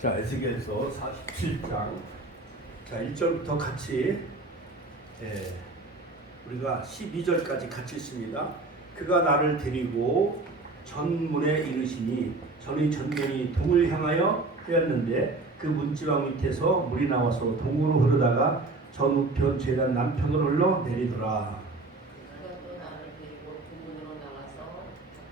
자, 에스겔서 47장. 자, 1절부터 같이 우리가 12절까지 같이 있습니다. 그가 나를 데리고 전문에 이르시니 전의 전면이 동을 향하여 하였는데 그 문지방 밑에서 물이 나와서 동으로 흐르다가 전 우편 제단 남편으로 흘러 내리더라. 그가 또 나를 데리고 동문으로 나가서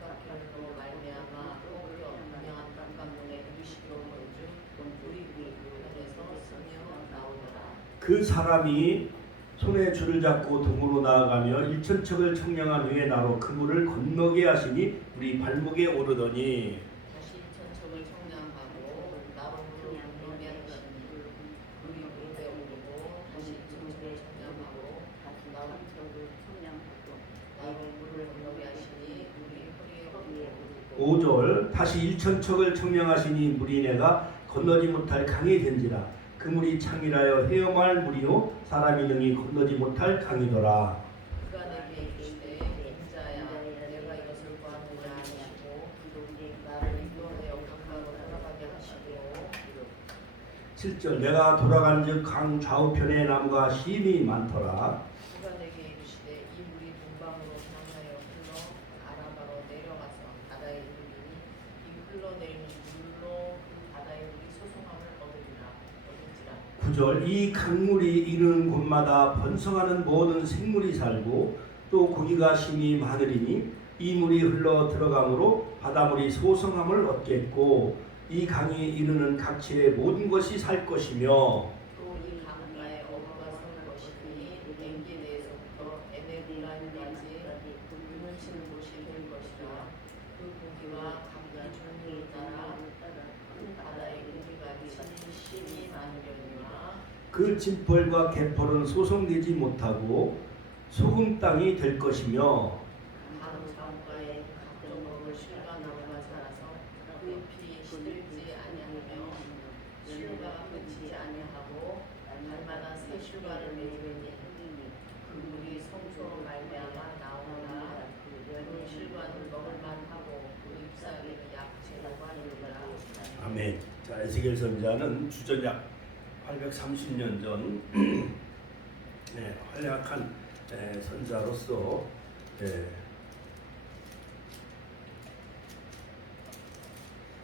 바깥길로 말미암아 거기로 분명한 깜깜문에 이르시기로 본즉 물이 그에서 스며 나오더라. 그 사람이 손에 줄을 잡고 동으로 나아가며 일천척을 청량한 후에 나로 그 물을 건너게 하시니 우리 발목에 오르더니 다시 천척을 청량하고 나로 물을 건너게 하시니 물이 그에 오르고 다시 천척을 청량하고 나로 물을 건너게 하시니 물이 허리에 오르고 5절 다시 일천척을 청량하시니 물이 내가 건너지 못할 강이 된지라 그 물이 창이라여 헤엄할 물이요 사람이 능히 건너지 못할 강이더라. 그가 내게 이르시되 인자야 내가 이것을 보았느냐 하시고 나를 인도하여 강가로 돌아가게 하시고 7절 내가 돌아간즉 강 좌우편에 나무가 심히 많더라. 그가 내게 이르시되 이 물이 동방으로 향하여 흘러 아라바로 내려가서 바다에 이르리니 이 흘러내리는 물로 그 바다의 물이 소송함을 얻은지라 9절 이 강물이 이르는 곳마다 번성하는 모든 생물이 살고 또 고기가 심히 많으리니 이 물이 흘러 들어가므로 바닷물이 소성함을 얻겠고 이 강이 이르는 각지의 모든 것이 살 것이며 또 이 강가에 어부가 설 것이니 앵기 내에서부터 에네블라까지 물을 치는 곳이 될 것이라 그 고기와 각기 종류를 따라 큰 바다의 고기같이 심히 많으려니와 그 진펄과 개펄은 소성되지 못하고 소금 땅이 될 것이며 강 좌우가에 각종 먹을 실과 나무가 자라서 그 잎이 시들지 아니하며 실과가 끊이지 아니하고 달마다 새 실과를 맺으니 그 물이 성소로 말미암아 나오나 그 실과는 먹을 만하고 그 잎사귀는 약재로가 이르더라. 아멘. 자, 에스겔 선지자는 주전약 830년 전 활약한 선자로서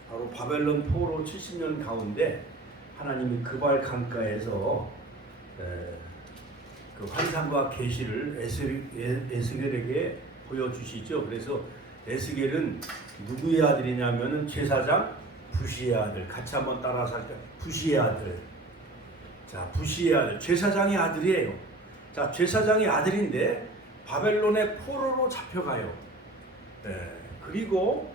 바로 바벨론 포로 70년 가운데 하나님이 그발 강가에서 그 환상과 계시를 에스겔에게 보여주시죠. 그래서 에스겔은 누구의 아들이냐면은 제사장 부시의 아들. 같이 한번 따라서 할까요? 부시의 아들. 자, 부시의 아들, 제사장의 아들이에요. 자, 제사장의 아들인데 바벨론의 포로로 잡혀가요. 그리고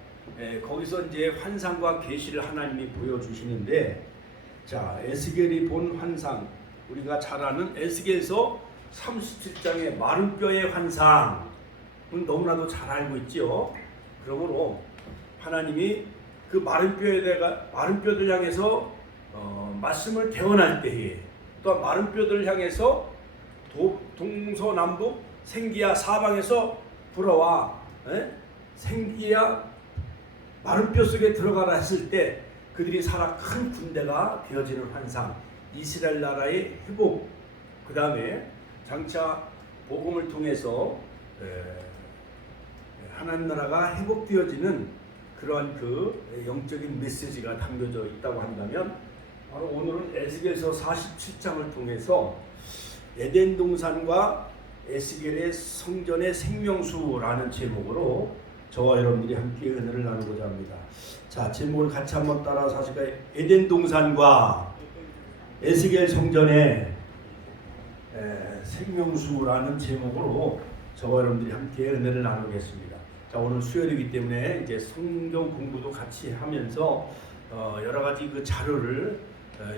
거기서 이제 환상과 계시를 하나님이 보여주시는데, 자, 에스겔이 본 환상, 우리가 잘 아는 에스겔서 37장의 마른 뼈의 환상은 너무나도 잘 알고 있죠. 그러므로 하나님이 그 마른 뼈들 향해서 말씀을 대언할 때에 또 마른 뼈들을 향해서 동서남북 생기야 사방에서 불어와 생기야 마른 뼈 속에 들어가라 했을 때 그들이 살아 큰 군대가 되어지는 환상, 이스라엘 나라의 회복, 그 다음에 장차 복음을 통해서 하나님 나라가 회복되어지는 그러한 그 영적인 메시지가 담겨져 있다고 한다면 바로 오늘은 에스겔서 47장을 통해서 에덴 동산과 에스겔의 성전의 생명수라는 제목으로 저와 여러분들이 함께 은혜를 나누고자 합니다. 자, 제목을 같이 한번 따라서 하실까요? 에덴 동산과 에스겔 성전의 생명수라는 제목으로 저와 여러분들이 함께 은혜를 나누겠습니다. 자, 오늘 수요일이기 때문에 이제 성경 공부도 같이 하면서 여러 가지 그 자료를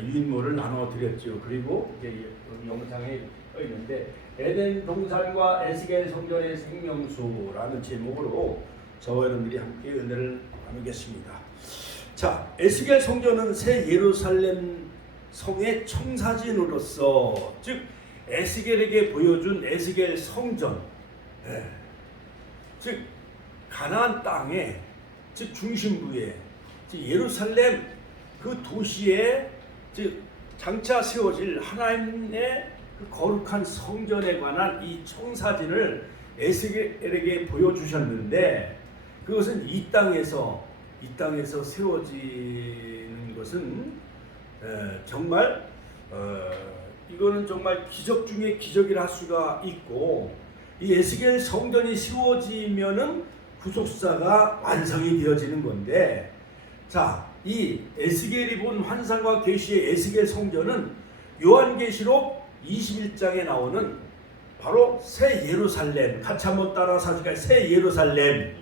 유인물을 나눠 드렸죠. 그리고 이제 영상에 떠 있는데 에덴 동산과 에스겔 성전의 생명수라는 제목으로 저와 여러분들이 함께 은혜를 나누겠습니다. 자, 에스겔 성전은 새 예루살렘 성의 청사진으로서, 즉 에스겔에게 보여준 에스겔 성전, 즉 가나안 땅에 즉 중심부에 즉 예루살렘 그 도시에 즉 장차 세워질 하나님의 그 거룩한 성전에 관한 이 청사진을 에스겔에게 보여주셨는데, 그것은 이 땅에서 세워지는 것은 정말 이거는 정말 기적 중에 기적이라 할 수가 있고, 이 에스겔 성전이 세워지면은 구속사가 완성이 되어지는 건데, 자, 이 에스겔이 본 환상과 계시의 에스겔 성전은 요한계시록 21장에 나오는 바로 새 예루살렘, 같이 한번 따라서 하실까요? 새 예루살렘,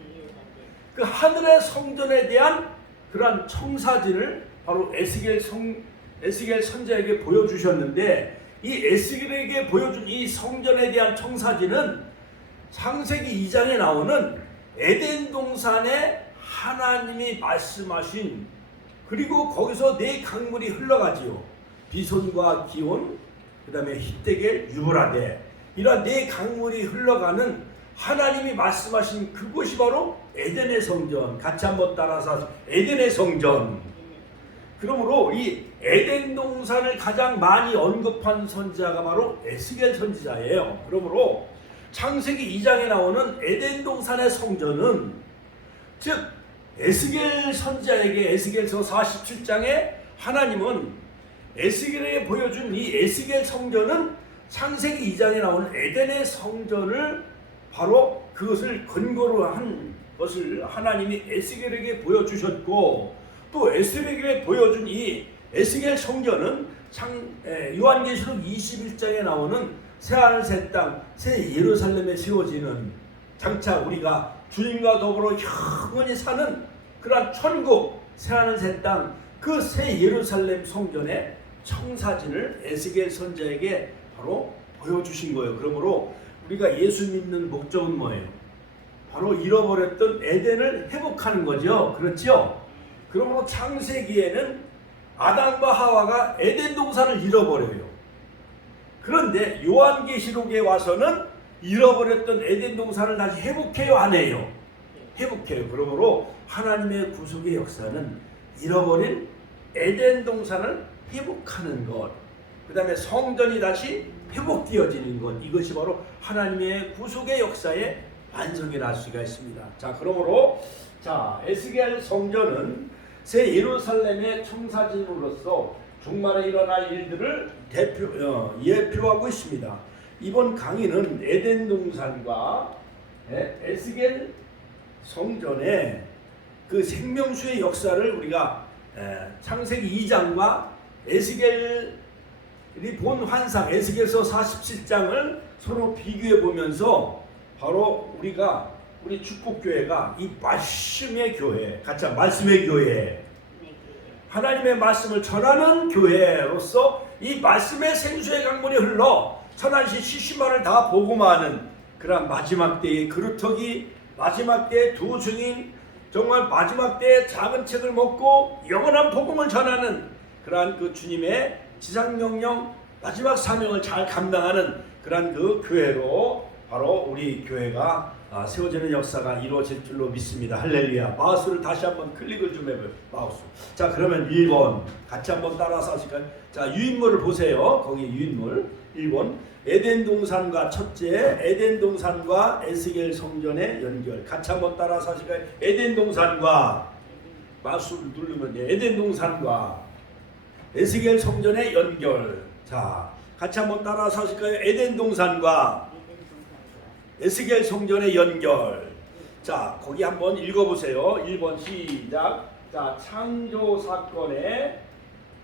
그 하늘의 성전에 대한 그러한 청사진을 바로 에스겔 선지자에게 보여주셨는데, 이 에스겔에게 보여준 이 성전에 대한 청사진은 창세기 2장에 나오는 에덴 동산에 하나님이 말씀하신, 그리고 거기서 네 강물이 흘러가지요. 비손과 기온, 그 다음에 히데겔, 유브라데, 이런 네 강물이 흘러가는 하나님이 말씀하신 그곳이 바로 에덴의 성전. 같이 한번 따라서 에덴의 성전. 그러므로 이 에덴 동산을 가장 많이 언급한 선지자가 바로 에스겔 선지자예요. 그러므로 창세기 2장에 나오는 에덴 동산의 성전은, 즉 에스겔 선지자에게 에스겔서 47장에 하나님은 에스겔에게 보여준 이 에스겔 성전은 창세기 2장에 나오는 에덴의 성전을 바로 그것을 근거로 한 것을 하나님이 에스겔에게 보여주셨고, 또 에스겔에게 보여준 이 에스겔 성전은 요한계시록 21장에 나오는 새하늘 새 땅 새 예루살렘에 세워지는, 장차 우리가 주님과 더불어 영원히 사는 그러한 천국 새하늘 새 땅 그 새 예루살렘 성전의 청사진을 에스겔 선지자에게 바로 보여주신 거예요. 그러므로 우리가 예수 믿는 목적은 뭐예요? 바로 잃어버렸던 에덴을 회복하는 거죠. 그렇죠? 그러므로 창세기에는 아담과 하와가 에덴 동산을 잃어버려요. 그런데 요한계시록에 와서는 잃어버렸던 에덴 동산을 다시 회복해요, 안 해요? 회복해요. 그러므로 하나님의 구속의 역사는 잃어버린 에덴 동산을 회복하는 것, 그 다음에 성전이 다시 회복되어지는 것, 이것이 바로 하나님의 구속의 역사의 완성이라 할 수가 있습니다. 자, 그러므로 에스겔 성전은 새 예루살렘의 청사진으로서 종말에 일어날 일들을 예표하고 있습니다. 이번 강의는 에덴 동산과 에스겔 성전의 그 생명수의 역사를 우리가 창세기 2장과 에스겔이 본 환상 에스겔서 47장을 서로 비교해 보면서 바로 우리 축복교회가 이 말씀의 교회, 같이 말씀의 교회, 하나님의 말씀을 전하는 교회로서 이 말씀의 생수의 강물이 흘러 천안시 70만을 다 복음하는 그런 마지막 때의 그루터기, 마지막 때의 두 증인, 정말 마지막 때의 작은 책을 먹고 영원한 복음을 전하는 그러한 그 주님의 지상명령 마지막 사명을 잘 감당하는 그러한 그 교회로 바로 우리 교회가 세워지는 역사가 이루어질 줄로 믿습니다. 할렐루야. 마우스를 다시 한번 클릭을 좀 해봐요. 마우스. 자, 그러면 1번 같이 한번 따라서 하실까요? 자, 유인물을 보세요. 거기 유인물 1번 에덴 동산과 첫째 에덴 동산과 에스겔 성전의 연결. 같이 한번 따라서 하실까요? 에덴 동산과 마우스를 누르면 에덴 동산과 에스겔 성전의 연결. 자, 같이 한번 따라서 하실까요? 에덴 동산과 에스겔 성전의 연결. 자, 거기 한번 읽어보세요. 1번 시작. 자, 창조 사건에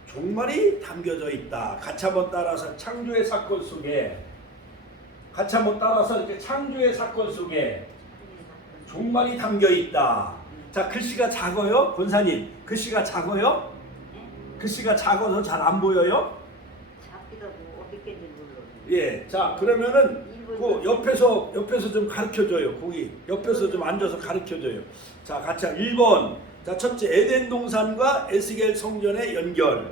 종말이 담겨져 있다. 같이 한번 따라서 창조의 사건 속에, 같이 한번 따라서 이렇게 창조의 사건 속에 종말이 담겨 있다. 자, 글씨가 작아요? 권사님, 글씨가 작아요? 글씨가 작아서 잘 안 보여요? 작기도 하고 어떻게든 몰라. 예, 자, 그러면은 그 옆에서 좀 가르쳐줘요. 거기 옆에서 좀 앉아서 가르쳐줘요. 자, 같이 1번. 자, 첫째 에덴 동산과 에스겔 성전의 연결.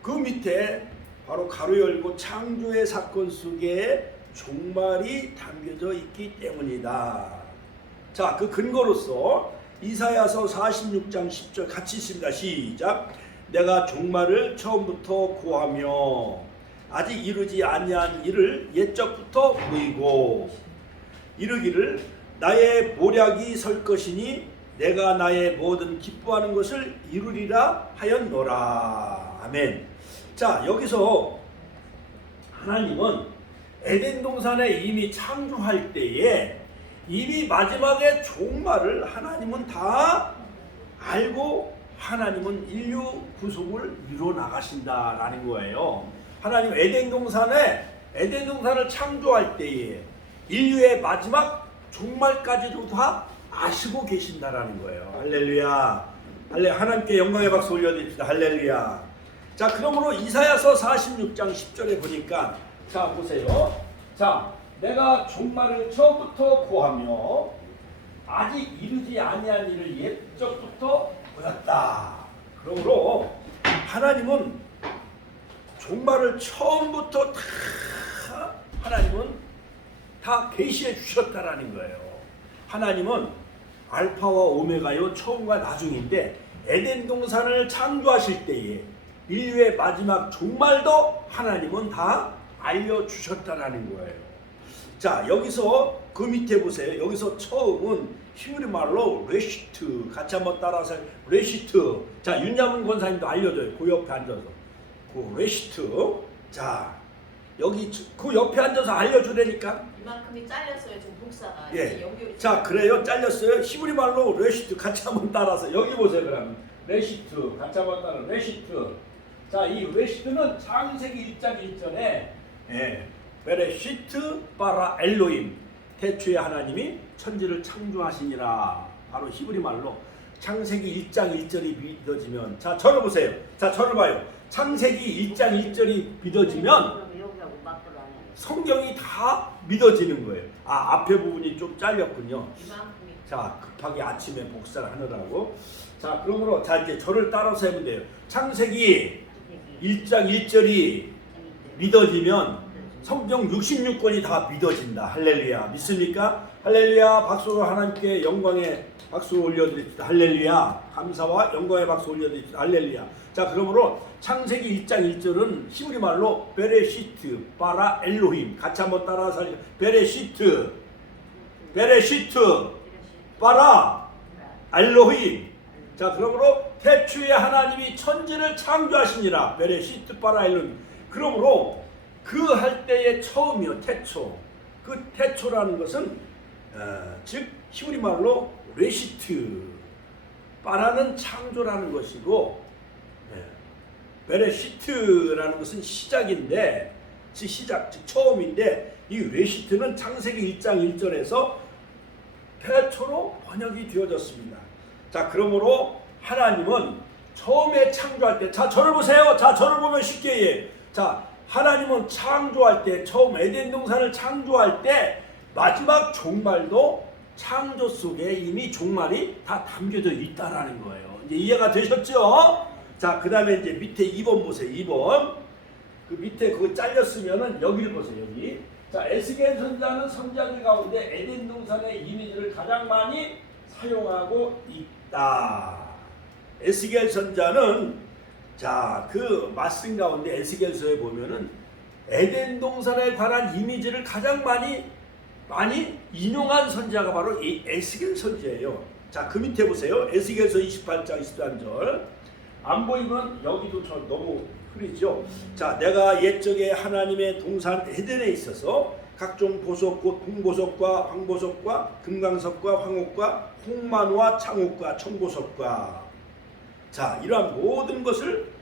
그 밑에 바로 가로 열고 창조의 사건 속에 종말이 담겨져 있기 때문이다. 자, 그 근거로서 이사야서 46장 10절 같이 있습니다. 시작. 내가 종말을 처음부터 고하며 아직 이루지 아니한 일을 옛적부터 보이고 이르기를 나의 모략이 설 것이니 내가 나의 모든 기뻐하는 것을 이루리라 하였노라. 아멘. 자, 여기서 하나님은 에덴 동산에 이미 창조할 때에 이미 마지막에 종말을 하나님은 다 알고 하나님은 인류 구속을 이루어 나가신다라는 거예요. 하나님 에덴 동산을 창조할 때에 인류의 마지막 종말까지도 다 아시고 계신다라는 거예요. 할렐루야. 하나님께 영광의 박수 올려드립시다. 할렐루야. 자, 그러므로 이사야서 46장 10절에 보니까 자, 보세요. 자, 내가 종말을 처음부터 고하며 아직 이르지 아니한 일을 옛적부터 보였다. 그러므로 하나님은 종말을 처음부터 하나님은 다 계시해 주셨다라는 거예요. 하나님은 알파와 오메가요, 처음과 나중인데 에덴 동산을 창조하실 때에 인류의 마지막 종말도 하나님은 다 알려주셨다라는 거예요. 자, 여기서 그 밑에 보세요. 여기서 처음은 히브리 말로 레시트, 같이 한번 따라서 레시트. 자, 윤자문 권사님도 알려줘요. 그 옆에 앉아서 그 레시트. 자, 여기 그 옆에 앉아서 알려주라니까. 이만큼이 잘렸어요. 지금 복사가. 예. 여기 자, 그래요. 잘렸어요. 히브리 말로 레시트, 같이 한번 따라서 여기 보세요. 그러면 레시트, 같이 한번 따라 레시트. 자, 이 레시트는 창세기 1장 1절에 베레시트 바라 엘로임, 태초에 하나님이 천지를 창조하시니라. 바로 히브리 말로 창세기 1장 1절이 믿어지면, 자, 저를 보세요. 자, 저를 봐요. 창세기 1장 1절이 믿어지면 여기하고 맞불 안 해. 성경이 다 믿어지는 거예요. 아, 앞에 부분이 좀 잘렸군요. 이만큼이. 자, 급하게 아침에 복사를 하느라고. 자, 그러므로 자, 이제 저를 따라서 해보면 돼요. 창세기 1장 1절이 믿어지면 성경 66권이 다 믿어진다. 할렐루야. 믿습니까? 할렐루야. 박수로 하나님께 영광의 박수 올려드립시다. 할렐루야. 감사와 영광의 박수 올려드립시다. 할렐루야. 자, 그러므로 창세기 1장 1절은 히브리 말로 베레시트 바라 엘로힘, 같이 한번 따라서 베레시트 바라 엘로힘. 자, 그러므로 태초에 하나님이 천지를 창조하시니라. 베레시트 바라 엘로힘. 그러므로 그 할 때의 처음이요, 태초. 그 태초라는 것은 즉 히브리 말로 레시트, 바라는 창조라는 것이고, 베레시트라는 것은 시작인데, 즉 시작, 즉 처음인데, 이 레시트는 창세기 1장 1절에서 태초로 번역이 되어졌습니다. 자, 그러므로 하나님은 처음에 창조할 때, 자, 저를 보세요. 자, 저를 보면 쉽게 해. 자, 하나님은 창조할 때, 처음 에덴 동산을 창조할 때 마지막 종말도 창조 속에 이미 종말이 다 담겨져 있다라는 거예요. 이제 이해가 되셨죠? 자, 그 다음에 이제 밑에 2번 보세요. 2번. 그 밑에 그거 잘렸으면은 여기를 보세요. 여기. 자, 에스겔 선자는 선자들 가운데 에덴 동산의 이미지를 가장 많이 사용하고 있다. 에스겔 선자는, 자, 그 말씀 가운데 에스겔서에 보면은 에덴 동산에 관한 이미지를 가장 많이 인용한 선자가 바로 이 에스겔 선지예요. 자, 그 밑에 보세요. 에스겔서 28장 23절. 안 보이면 여기도 저 너무 흐리죠. 자, 내가 옛적에 하나님의 동산 에덴에 있어서 각종 보석, 곧 홍보석과 황보석과 금강석과 황옥과 홍만화 창옥과 청보석과, 자, 이러한 모든 것을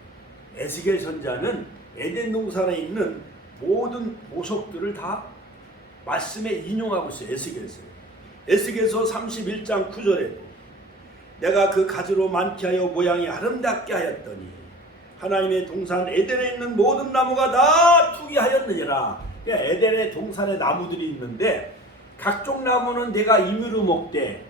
에스겔 선자는 에덴 동산에 있는 모든 보석들을 다 말씀에 인용하고 있어요. 에스겔서 31장 9절에 내가 그 가지로 많게 하여 모양이 아름답게 하였더니 하나님의 동산 에덴에 있는 모든 나무가 다 투기하였느니라. 에덴의 동산에 나무들이 있는데 각종 나무는 내가 임의로 먹되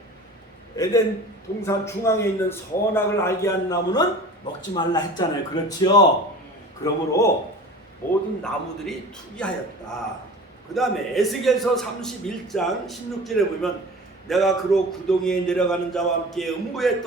에덴 동산 중앙에 있는 선악을 알게 한 나무는 먹지 말라 했잖아요. 그렇지요? 그러므로 모든 나무들이 투기하였다. 그 다음에 에스겔서 31장 16절에 보면 내가 그로 구덩이에 내려가는 자와 함께 음부에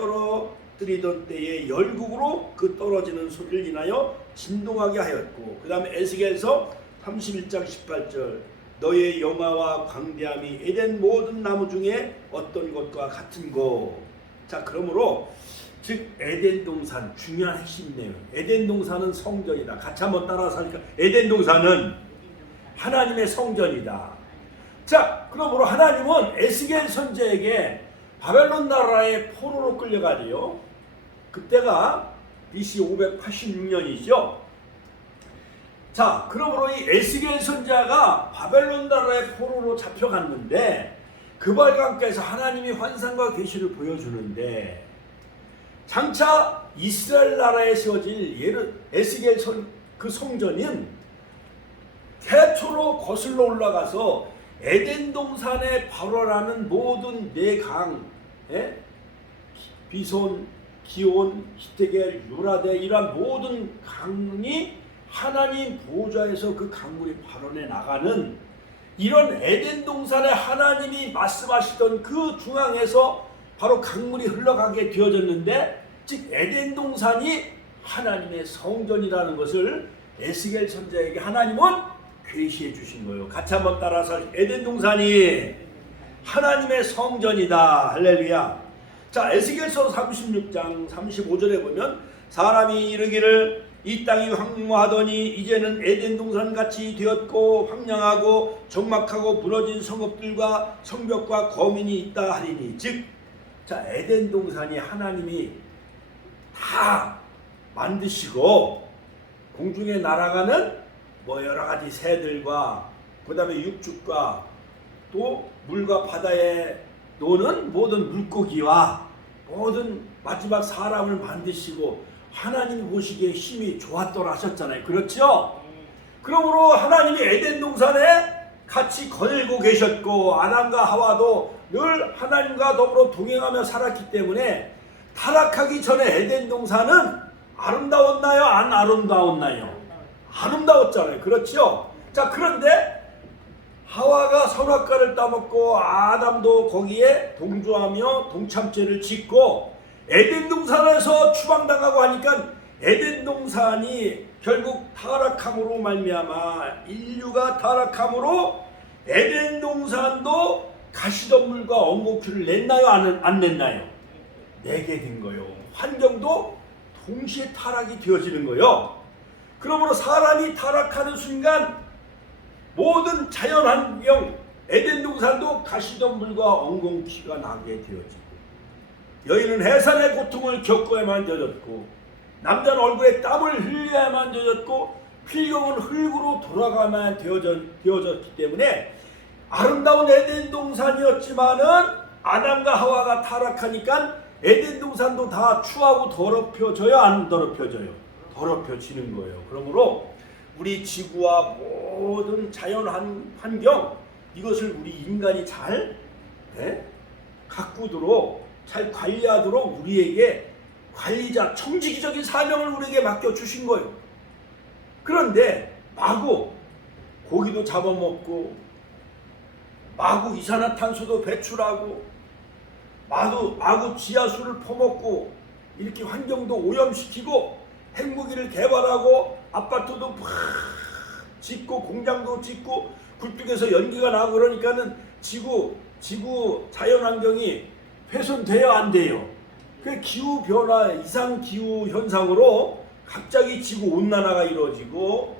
터뜨리던 때에 열국으로 그 떨어지는 소리를 인하여 진동하게 하였고, 그 다음에 에스겔서 31장 18절 너의 영화와 광대함이 에덴 모든 나무 중에 어떤 것과 같은고. 자, 그러므로 즉 에덴 동산 중요한 핵심 내용. 에덴 동산은 성전이다. 같이 한번 따라서 하니까 에덴 동산은 하나님의 성전이다. 자, 그러므로 하나님은 에스겔 선지자에게 바벨론 나라의 포로로 끌려가지요. 그때가 BC 586년이죠. 자, 그러므로 이 에스겔 선지자가 바벨론 나라의 포로로 잡혀갔는데 그발강가에서 하나님이 환상과 계시를 보여주는데, 장차 이스라엘 나라에 세워질 에스겔 그 성전인 태초로 거슬러 올라가서 에덴 동산에 발원하는 모든 네 강, 비손, 기온, 히데겔, 유라데, 이러한 모든 강이 하나님 보좌에서 그 강물이 발원해 나가는 이런 에덴 동산에 하나님이 말씀하시던 그 중앙에서 바로 강물이 흘러가게 되어졌는데, 즉 에덴 동산이 하나님의 성전이라는 것을 에스겔 선지자에게 하나님은 계시해 주신 거예요. 같이 한번 따라서 에덴 동산이 하나님의 성전이다. 할렐루야. 자, 에스겔서 36장 35절에 보면 사람이 이르기를 이 땅이 황무하더니 이제는 에덴 동산같이 되었고 황량하고 적막하고 부러진 성읍들과 성벽과 거민이 있다 하리니, 즉 자, 에덴 동산이 하나님이 다 만드시고 공중에 날아가는 뭐 여러 가지 새들과 그 다음에 육축과 또 물과 바다에 노는 모든 물고기와 모든 마지막 사람을 만드시고 하나님이 보시기에 힘이 좋았더라 하셨잖아요. 그렇죠? 그러므로 하나님이 에덴 동산에 같이 거닐고 계셨고 아담과 하와도 늘 하나님과 더불어 동행하며 살았기 때문에 타락하기 전에 에덴 동산은 아름다웠나요? 안 아름다웠나요? 아름다웠잖아요. 그렇죠? 자, 그런데 하와가 선악과를 따먹고 아담도 거기에 동조하며 동참죄를 짓고 에덴 동산에서 추방당하고 하니까 에덴 동산이 결국 타락함으로 말미암아 인류가 타락함으로 에덴 동산도 가시덤불과 엉겅퀴를 냈나요? 안 냈나요? 내게 된 거예요. 환경도 동시에 타락이 되어지는 거예요. 그러므로 사람이 타락하는 순간 모든 자연환경 에덴 동산도 가시덤불과 엉겅퀴가 나게 되어지고, 여인은 해산의 고통을 겪어야만 되었고, 남자는 얼굴에 땀을 흘려야만 되었고, 필경은 흙으로 돌아가만 되어졌기 때문에 아름다운 에덴 동산이었지만은 아담과 하와가 타락하니까 에덴 동산도 다 추하고 더럽혀져요? 안 더럽혀져요? 더럽혀지는 거예요. 그러므로 우리 지구와 모든 자연 환경, 이것을 우리 인간이 잘 가꾸도록, 잘 관리하도록 우리에게 관리자, 청지기적인 사명을 우리에게 맡겨주신 거예요. 그런데 마구 고기도 잡아먹고 마구 이산화탄소도 배출하고 마구 지하수를 퍼먹고 이렇게 환경도 오염시키고 핵무기를 개발하고 아파트도 팍 짓고 공장도 짓고 굴뚝에서 연기가 나고 그러니까는 지구 자연환경이 훼손돼요? 안 돼요? 그 기후변화, 이상기후 현상으로 갑자기 지구온난화가 이루어지고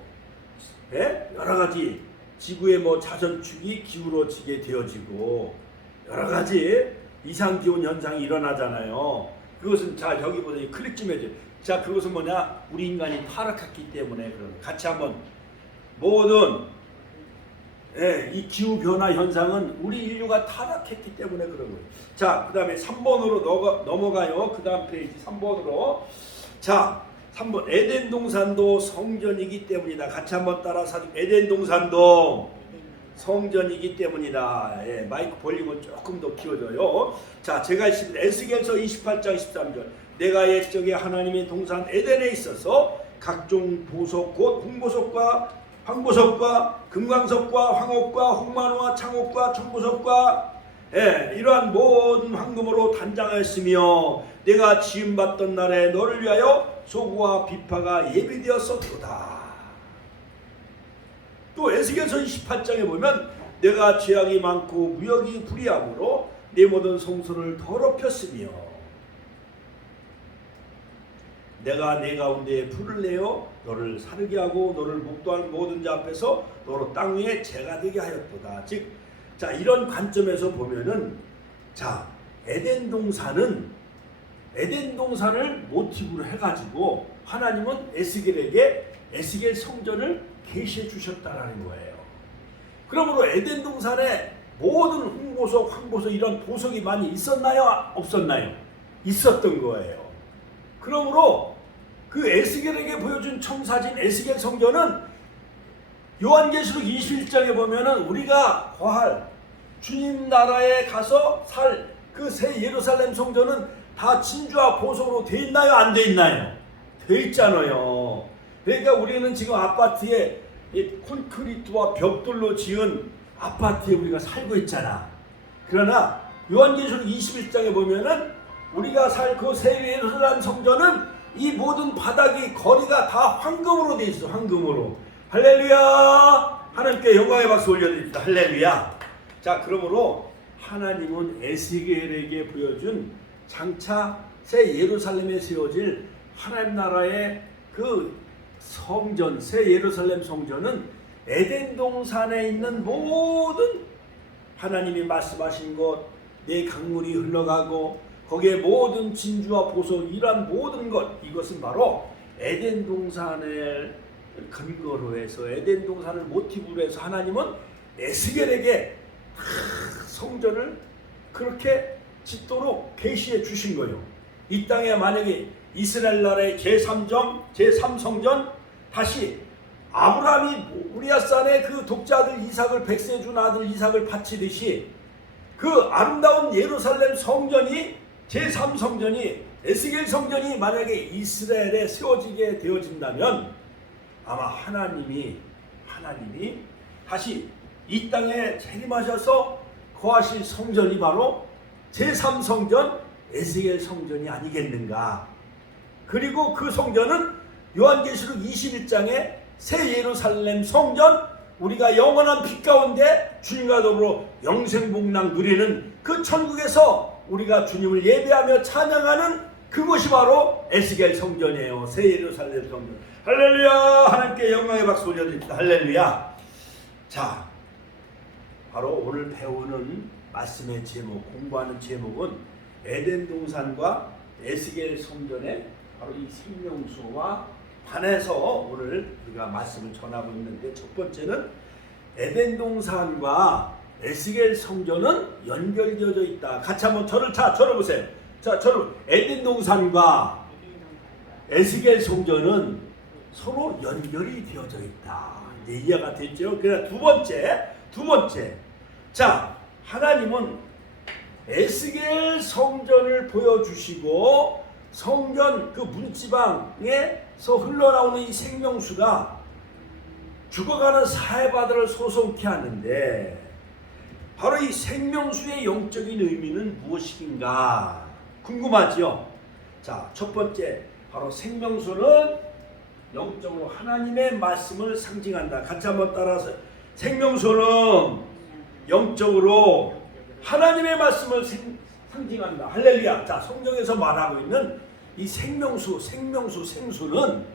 여러가지 지구의 뭐 자전축이 기울어지게 되어지고 여러가지 이상기온 현상이 일어나잖아요. 그것은 자 여기 보세요. 클릭 좀 해줘요. 자, 그것은 뭐냐? 우리 인간이 타락했기 때문에 그런 같이 한번 모든 이 기후변화 현상은 우리 인류가 타락했기 때문에 그런 거예요. 자, 그 다음에 3번으로 넘어가요. 그 다음 페이지 3번으로. 자, 3번 에덴 동산도 성전이기 때문이다. 같이 한번 따라서 에덴 동산도 성전이기 때문이다. 마이크 볼륨을 조금 더 키워줘요. 자, 제가 읽습니다. 에스겔서 28장 13절 내가 옛적에 하나님의 동산 에덴에 있어서 각종 보석 곧 홍보석과 황보석과 금광석과 황옥과 홍만호와 창옥과 청보석과 이러한 모든 황금으로 단장하였으며 내가 지음받던 날에 너를 위하여 소고와 비파가 예비되었었도다. 또 에스겔서 28장에 보면 내가 죄악이 많고 무역이 불의함으로 내 모든 성소를 더럽혔으며 내가 내 가운데 불을 내어 너를 사르게 하고 너를 목도하는 모든 자 앞에서 너로 땅 위에 재가 되게 하였도다. 즉, 자, 이런 관점에서 보면은 자, 에덴 동산을 모티브로 해가지고 하나님은 에스겔에게 에스겔 성전을 계시해 주셨다라는 거예요. 그러므로 에덴 동산에 모든 홍보석, 황보석 이런 보석이 많이 있었나요? 없었나요? 있었던 거예요. 그러므로 그 에스겔에게 보여준 청사진 에스겔 성전은 요한계시록 21장에 보면은 우리가 거할 주님 나라에 가서 살 그 새 예루살렘 성전은 다 진주와 보석으로 돼 있나요? 안 돼 있나요? 돼 있잖아요. 그러니까 우리는 지금 아파트에 이 콘크리트와 벽돌로 지은 아파트에 우리가 살고 있잖아. 그러나 요한계시록 21장에 보면은 우리가 살 그 새 예루살렘 성전은 이 모든 바닥이 거리가 다 황금으로 돼 있어. 황금으로. 할렐루야. 하나님께 영광의 박수 올려드립니다. 할렐루야. 자, 그러므로 하나님은 에스겔에게 보여준 장차 새 예루살렘에 세워질 하나님 나라의 그 성전, 새 예루살렘 성전은 에덴 동산에 있는 모든 하나님이 말씀하신 것, 내 강물이 흘러가고 거기에 모든 진주와 보석 이러한 모든 것, 이것은 바로 에덴 동산을 근거로 해서 에덴 동산을 모티브로 해서 하나님은 에스겔에게 성전을 그렇게 짓도록 계시해 주신 거예요. 이 땅에 만약에 이스라엘 나라의 제3성전 다시 아브라함이 우리아산의 그 독자들 이삭을 백세 준 아들 이삭을 바치듯이 그 아름다운 예루살렘 성전이 제3성전이 에스겔 성전이 만약에 이스라엘에 세워지게 되어진다면 아마 하나님이 다시 이 땅에 재림하셔서 거하실 성전이 바로 제3성전 에스겔 성전이 아니겠는가. 그리고 그 성전은 요한계시록 21장에 새 예루살렘 성전, 우리가 영원한 빛 가운데 주님과 더불어 영생복락 누리는 그 천국에서 우리가 주님을 예배하며 찬양하는 그곳이 바로 에스겔 성전이에요. 새 예루살렘 성전. 할렐루야. 하나님께 영광의 박수 올려드립니다. 할렐루야. 자, 바로 오늘 배우는 말씀의 제목, 공부하는 제목은 에덴 동산과 에스겔 성전의 바로 이 생명수와 관해서 오늘 우리가 말씀을 전하고 있는데, 첫 번째는 에덴 동산과 에스겔 성전은 연결되어져 있다. 같이 한번 저를 보세요. 자, 저를 에덴 동산과 에스겔 성전은 서로 연결이 되어져 있다. 네, 이해가 됐죠? 그래, 두 번째. 자, 하나님은 에스겔 성전을 보여주시고 성전 그 문지방에서 흘러나오는 이 생명수가 죽어가는 사해바다를 소송케 하는데, 바로 이 생명수의 영적인 의미는 무엇인가 궁금하죠? 자, 첫 번째, 바로 생명수는 영적으로 하나님의 말씀을 상징한다. 같이 한번 따라서, 생명수는 영적으로 하나님의 말씀을 상징한다. 할렐루야. 자, 성경에서 말하고 있는 이 생수는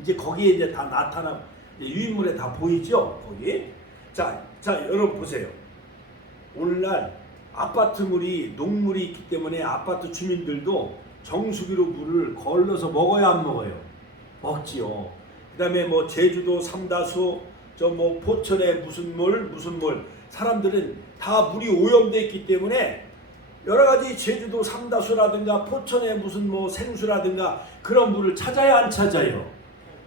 이제 거기에 이제 다 나타나, 유인물에 다 보이죠? 거기. 자, 여러분 보세요. 오늘날 아파트물이 농물이 있기 때문에 아파트 주민들도 정수기로 물을 걸러서 먹어야 안 먹어요? 먹지요. 그다음에 뭐 제주도 삼다수, 저 뭐 포천에 무슨 물 사람들은 다 물이 오염되어 있기 때문에 여러 가지 제주도 삼다수라든가 포천에 무슨 뭐 생수라든가 그런 물을 찾아야 안 찾아요?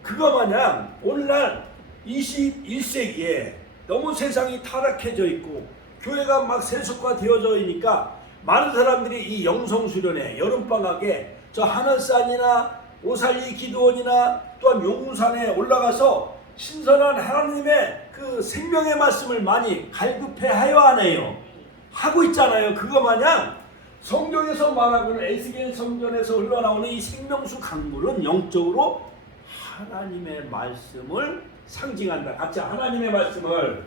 그거 마냥 오늘날 21세기에 너무 세상이 타락해져 있고 교회가 막 세속화되어져 있으니까 많은 사람들이 이 영성수련회 여름방학에 저 하늘산이나 오살리 기도원이나 또한 용산에 올라가서 신선한 하나님의 그 생명의 말씀을 많이 갈급해 하여 안 해요? 하고 있잖아요. 그거 마냥 성경에서 말하고는 에스겔 성전에서 흘러나오는 이 생명수 강물은 영적으로 하나님의 말씀을 상징한다. 같이 하나님의 말씀을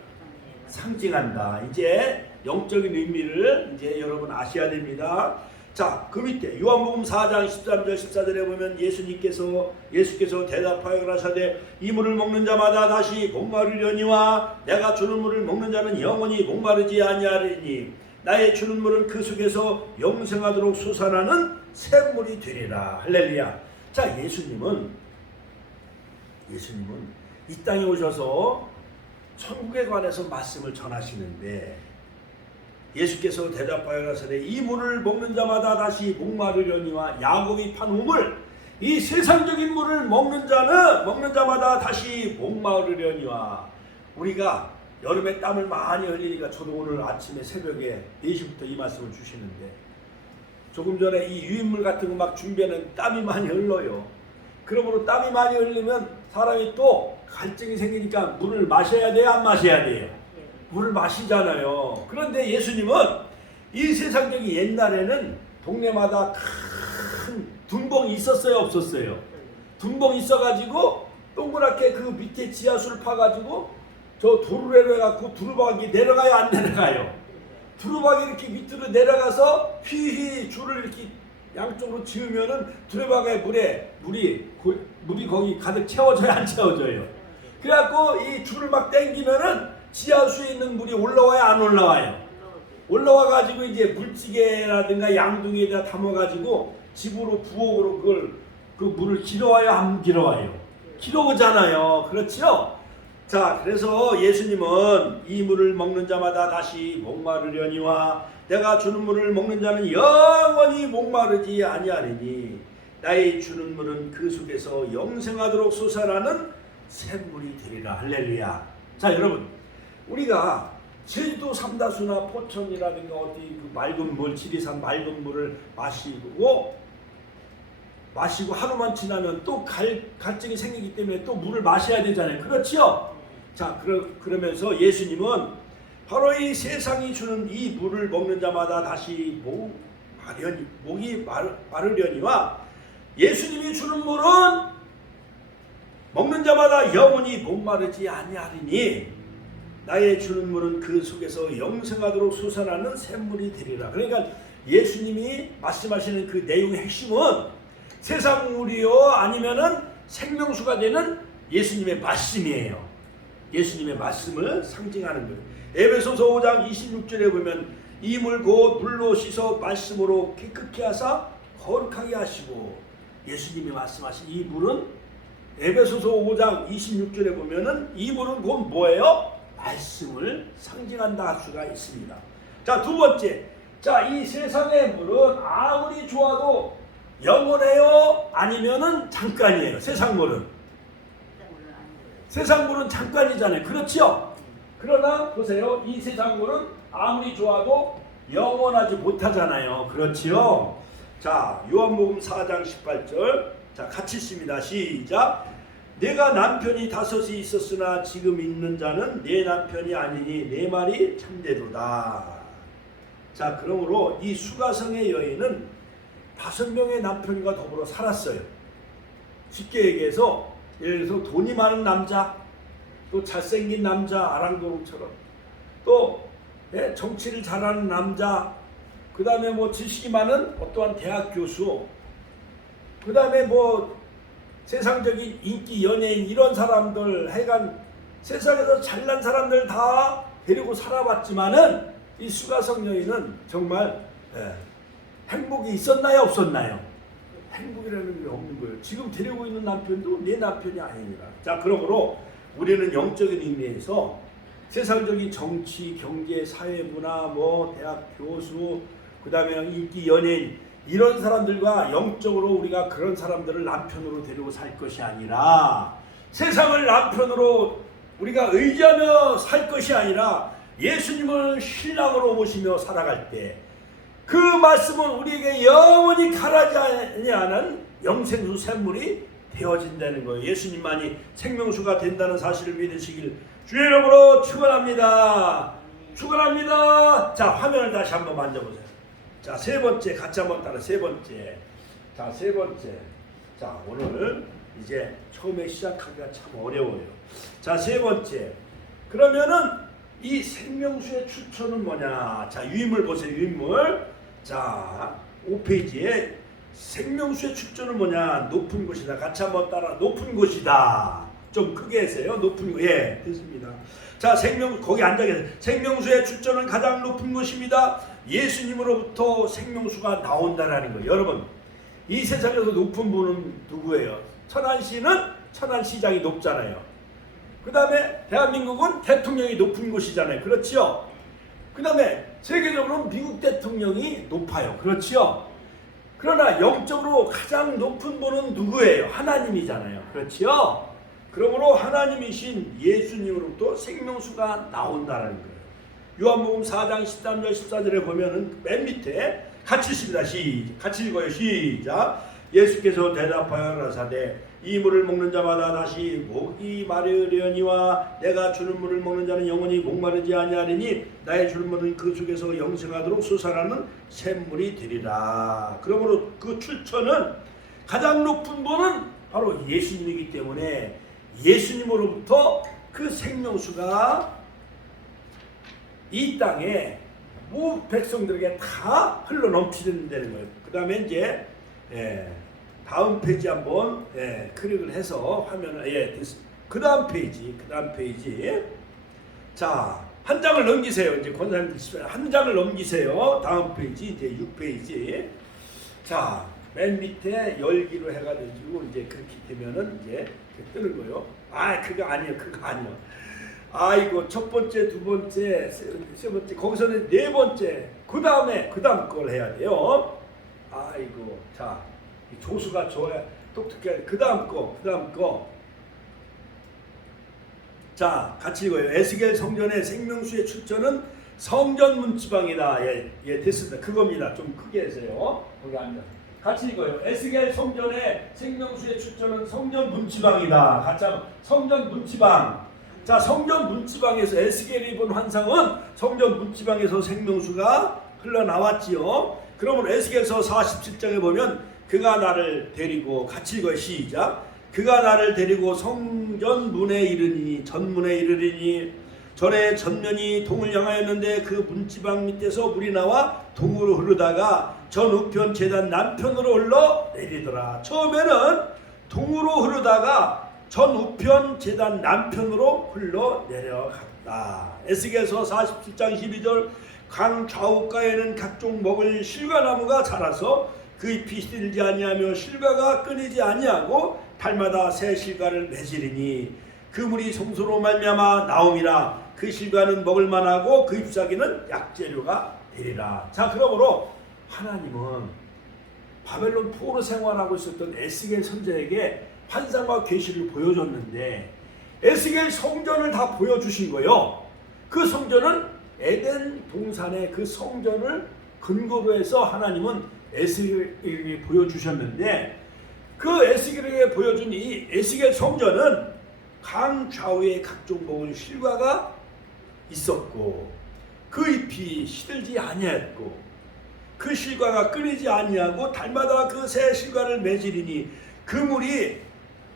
상징한다. 이제 영적인 의미를 이제 여러분 아셔야 됩니다. 자, 그 밑에 요한복음 4장 13절 14절에 보면 예수께서 대답하여 가라사대 이 물을 먹는 자마다 다시 목마르려니와 내가 주는 물을 먹는 자는 영원히 목마르지 아니하리니 나의 주는 물은 그 속에서 영생하도록 솟아나는 샘물이 되리라. 할렐루야. 자, 예수님은 이 땅에 오셔서 천국에 관해서 말씀을 전하시는데 예수께서 대답하여 가라사대 이 물을 먹는 자마다 다시 목마르려니와 야곱이 판 우물 이 세상적인 물을 먹는 자마다 다시 목마르려니와 우리가 여름에 땀을 많이 흘리니까 저도 오늘 아침에 새벽에 4시부터 이 말씀을 주시는데 조금 전에 이 유인물 같은 거 막 준비하는 땀이 많이 흘러요. 그러므로 땀이 많이 흘리면 사람이 또 갈증이 생기니까 물을 마셔야 돼요? 안 마셔야 돼요? 물을 마시잖아요. 그런데 예수님은 이 세상적인 옛날에는 동네마다 큰 둔봉이 있었어요? 없었어요? 둔봉이 있어가지고 동그랗게 그 밑에 지하수를 파가지고 저 도르래로 해갖고 두루박이 내려가요? 안 내려가요? 두루박이 이렇게 밑으로 내려가서 휘휘 줄을 이렇게 양쪽으로 지으면은 두루박이의 물이 거기 가득 채워져요? 안 채워져요? 그래갖고 이 줄을 막 당기면은 지하수에 있는 물이 올라와요? 안 올라와요? 올라와가지고 이제 물찌개라든가 양동이에다 담아가지고 집으로 부엌으로 그 물을 길어와요? 안 길어와요? 길어오잖아요. 그렇죠? 자, 그래서 예수님은 이 물을 먹는 자마다 다시 목마르려니와 내가 주는 물을 먹는 자는 영원히 목마르지 아니하리니 나의 주는 물은 그 속에서 영생하도록 솟아나는 샘물이 되리라. 할렐루야. 자, 여러분 우리가 제주도 삼다수나 포천이라든가 어디 그 맑은 물, 지리산 맑은 물을 마시고 하루만 지나면 또 갈증이 생기기 때문에 또 물을 마셔야 되잖아요. 그렇지요? 자, 그러면서 예수님은 바로 이 세상이 주는 이 물을 먹는 자마다 다시 목이 마르려니와 예수님이 주는 물은 먹는 자마다 영원히 목마르지 아니하리니 나의 주는 물은 그 속에서 영생하도록 솟아나는 샘물이 되리라. 그러니까 예수님이 말씀하시는 그 내용의 핵심은 세상 물이요 아니면은 생명수가 되는 예수님의 말씀이에요. 예수님의 말씀을 상징하는 거예요. 에베소서 5장 26절에 보면 이 물 곧 물로 씻어 말씀으로 깨끗게 하사 거룩하게 하시고 예수님이 말씀하신 이 물은 에베소서 5장 26절에 보면은 이 물은 곧 뭐예요? 말씀을 상징한다 할 수가 있습니다. 자, 두 번째. 자, 이 세상의 물은 아무리 좋아도 영원해요? 아니면은 잠깐이에요? 세상 물은 잠깐이잖아요. 그렇죠? 그러나 보세요. 이 세상 물은 아무리 좋아도 영원하지 못하잖아요. 그렇지요? 자, 요한복음 4장 18절. 자, 같이 읽습니다. 시작. 내가 남편이 5이 있었으나 지금 있는 자는 내 남편이 아니니 내 말이 참되도다. 자, 그러므로 이 수가성의 여인은 5명의 남편과 더불어 살았어요. 쉽게 얘기해서 예를 들어서 돈이 많은 남자, 또 잘생긴 남자 아랑도롱처럼, 또 정치를 잘하는 남자, 그 다음에 뭐 지식이 많은 어떠한 대학 교수, 그 다음에 뭐 세상적인 인기 연예인 이런 사람들 하여간 세상에서 잘난 사람들 다 데리고 살아봤지만은 이 수가성 여인은 정말 행복이 있었나요? 없었나요? 행복이라는 게 없는 거예요. 지금 데리고 있는 남편도 내 남편이 아니라. 자, 그러므로 우리는 영적인 의미에서 세상적인 정치, 경제, 사회, 문화, 뭐 대학 교수, 그 다음에 인기 연예인 이런 사람들과 영적으로 우리가 그런 사람들을 남편으로 데리고 살 것이 아니라 세상을 남편으로 우리가 의지하며 살 것이 아니라 예수님을 신랑으로 모시며 살아갈 때 그 말씀은 우리에게 영원히 가라지 않는 영생수 샘물이 되어진다는 거예요. 예수님만이 생명수가 된다는 사실을 믿으시길 주의 이름으로 축원합니다. 축원합니다. 자, 화면을 다시 한번 만져보세요. 자, 세 번째 같이 한번 따라. 세 번째. 자, 세 번째. 자, 오늘 이제 처음에 시작하기가 참 어려워요. 자, 세 번째. 그러면은 이 생명수의 출처는 뭐냐? 자, 유인물 보세요. 유인물. 자, 5페이지에 생명수의 출처는 뭐냐? 높은 곳이다. 같이 한번 따라. 높은 곳이다. 좀 크게 해세요. 높은 곳. 예, 됐습니다. 자, 거기 앉아 계세요. 생명수의 출처는 가장 높은 곳입니다. 예수님으로부터 생명수가 나온다라는 거예요. 여러분, 이 세상에서 높은 분은 누구예요? 천안시는 천안시장이 높잖아요. 그 다음에 대한민국은 대통령이 높은 곳이잖아요. 그렇지요? 그 다음에 세계적으로는 미국 대통령이 높아요. 그렇지요? 그러나 영적으로 가장 높은 분은 누구예요? 하나님이잖아요. 그렇지요? 그러므로 하나님이신 예수님으로부터 생명수가 나온다는 거예요. 요한복음 4장 13절 14절에 보면은 맨 밑에 같이 읽습니다. 같이 읽어요. 시작. 예수께서 대답하여 가라사대 이 물을 먹는 자마다 다시 목이 마르려니와 내가 주는 물을 먹는 자는 영원히 목마르지 아니하리니 나의 주는 물은 그 속에서 영생하도록 솟아나는 샘물이 되리라. 그러므로 그 출처는 가장 높은 분은 바로 예수님이기 때문에 예수님으로부터 그 생명수가 이 땅에 모든 백성들에게 다 흘러 넘치는다는 거예요. 그 다음에 이제 다음 페이지 한번 클릭을 해서 화면을 됐습니다. 그 다음 페이지 자, 한 장을 넘기세요. 이제 권사님들 한 장을 넘기세요. 다음 페이지 이제 6페이지. 자, 맨 밑에 열기로 해가지고 이제 그렇게 되면은 이제 뜨는 거예요. 그거 아니에요. 아이고, 첫 번째, 두 번째, 세 번째, 거기서는 네 번째, 그 다음 걸 해야 돼요. 아이고, 자, 조수가 좋아야 똑똑해. 그 다음 거. 자, 같이 읽어요. 에스겔 성전의 생명수의 출처는 성전 문지방이다. 됐습니다. 그겁니다. 좀 크게 해주세요. 거기 앉아. 같이 읽어요. 에스겔 성전의 생명수의 출처는 성전 문지방이다. 같이 한번. 성전 문지방. 자, 성전 문지방에서 에스겔이 본 환상은 성전 문지방에서 생명수가 흘러나왔지요. 그러면 에스겔서 47장에 보면 그가 나를 데리고 같이 읽어요. 시작. 그가 나를 데리고 성전문에 이르니 전문에 이르리니 전에 전면이 동을 향하였는데 그 문지방 밑에서 물이 나와 동으로 흐르다가 전 우편 제단 남편으로 흘러 내리더라. 처음에는 동으로 흐르다가 전 우편 제단 남편으로 흘러 내려갔다. 에스겔서 47장 12절 강 좌우가에는 각종 먹을 실과나무가 자라서 그 잎이 시들지 아니하며 실과가 끊이지 아니하고 달마다 새 실과를 맺으리니 그 물이 성소로 말미암아 나옴이라. 그 실과는 먹을 만하고 그 잎사귀는 약재료가 되리라. 자, 그러므로 하나님은 바벨론 포로 생활하고 있었던 에스겔 선지자에게 환상과 계시를 보여줬는데 에스겔 성전을 다 보여주신 거예요. 그 성전은 에덴 동산의 그 성전을 근거로 해서 하나님은 에스겔에게 보여주셨는데 그 에스겔에게 보여준 이 에스겔 성전은 강 좌우에 각종 먹을 실과가 있었고 그 잎이 시들지 아니했고 그 실과가 끊이지 아니하고 달마다 그 새 실과를 맺으리니 그 물이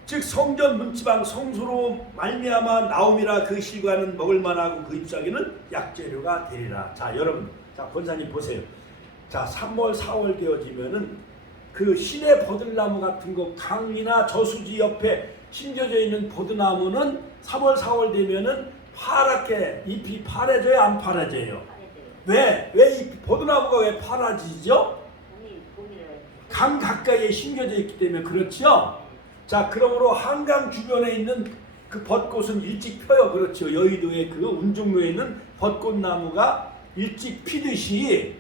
즉 성전 문지방 성소로 말미암아 나옴이라. 그 실과는 먹을 만하고 그 잎사귀는 약재료가 되리라. 자, 여러분, 자, 권사님 보세요. 자, 3월 4월 되어지면은 그 시내 버들나무 같은 거 강이나 저수지 옆에 심겨져 있는 버드나무는 3월 4월 되면은 파랗게 잎이 파래져요, 안 파래져요? 왜 이 버드나무가 왜 파라지죠? 강 가까이에 심겨져 있기 때문에. 그렇죠? 자, 그러므로 한강 주변에 있는 그 벚꽃은 일찍 펴요. 그렇죠? 여의도의 그 운정로에 있는 벚꽃나무가 일찍 피듯이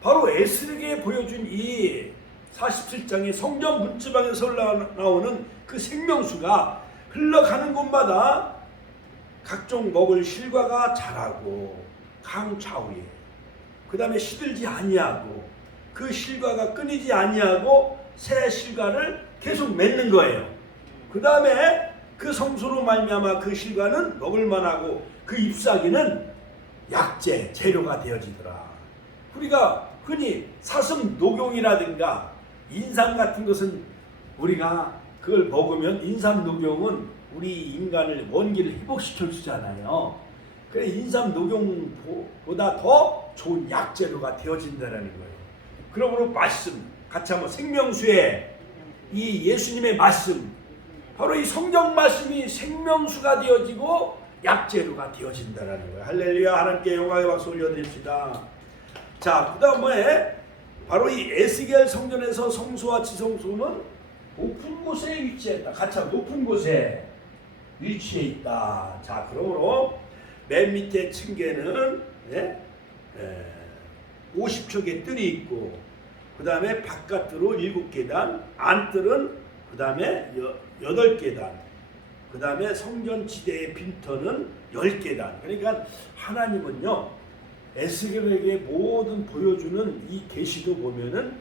바로 에스겔에게 보여준 이 47장의 성전 문지방에서 흘러나오는 그 생명수가 흘러가는 곳마다 각종 먹을 실과가 자라고 강 좌우에 그 다음에 시들지 아니하고 그 실과가 끊이지 아니하고 새 실과를 계속 맺는 거예요. 그 다음에 그 성소로 말미암아 그 실과는 먹을 만하고 그 잎사귀는 약재, 재료가 되어지더라. 우리가 흔히 사슴 녹용이라든가 인삼 같은 것은 우리가 그걸 먹으면 인삼 녹용은 우리 인간을 원기를 회복시켜 주잖아요. 그래 인삼 녹용보다 더 좋은 약재료가 되어진다는 거예요. 그러므로 말씀 같이 한번 생명수에 이 예수님의 말씀 바로 이 성경 말씀이 생명수가 되어지고 약재료가 되어진다는 거예요. 할렐루야. 하나님께 영광의 박수 올려드립시다. 자, 그 다음에 바로 이 에스겔 성전에서 성소와 지성소는 높은 곳에 위치했다. 같이 높은 곳에 위치해 있다. 자, 그러므로 맨 밑에 층계는 50척의 뜰이 있고 그 다음에 바깥으로 7계단, 안뜰은 그 다음에 8계단, 그 다음에 성전지대의 빈터는 10계단. 그러니까 하나님은요 에스겔에게 모든 보여주는 이 계시도 보면은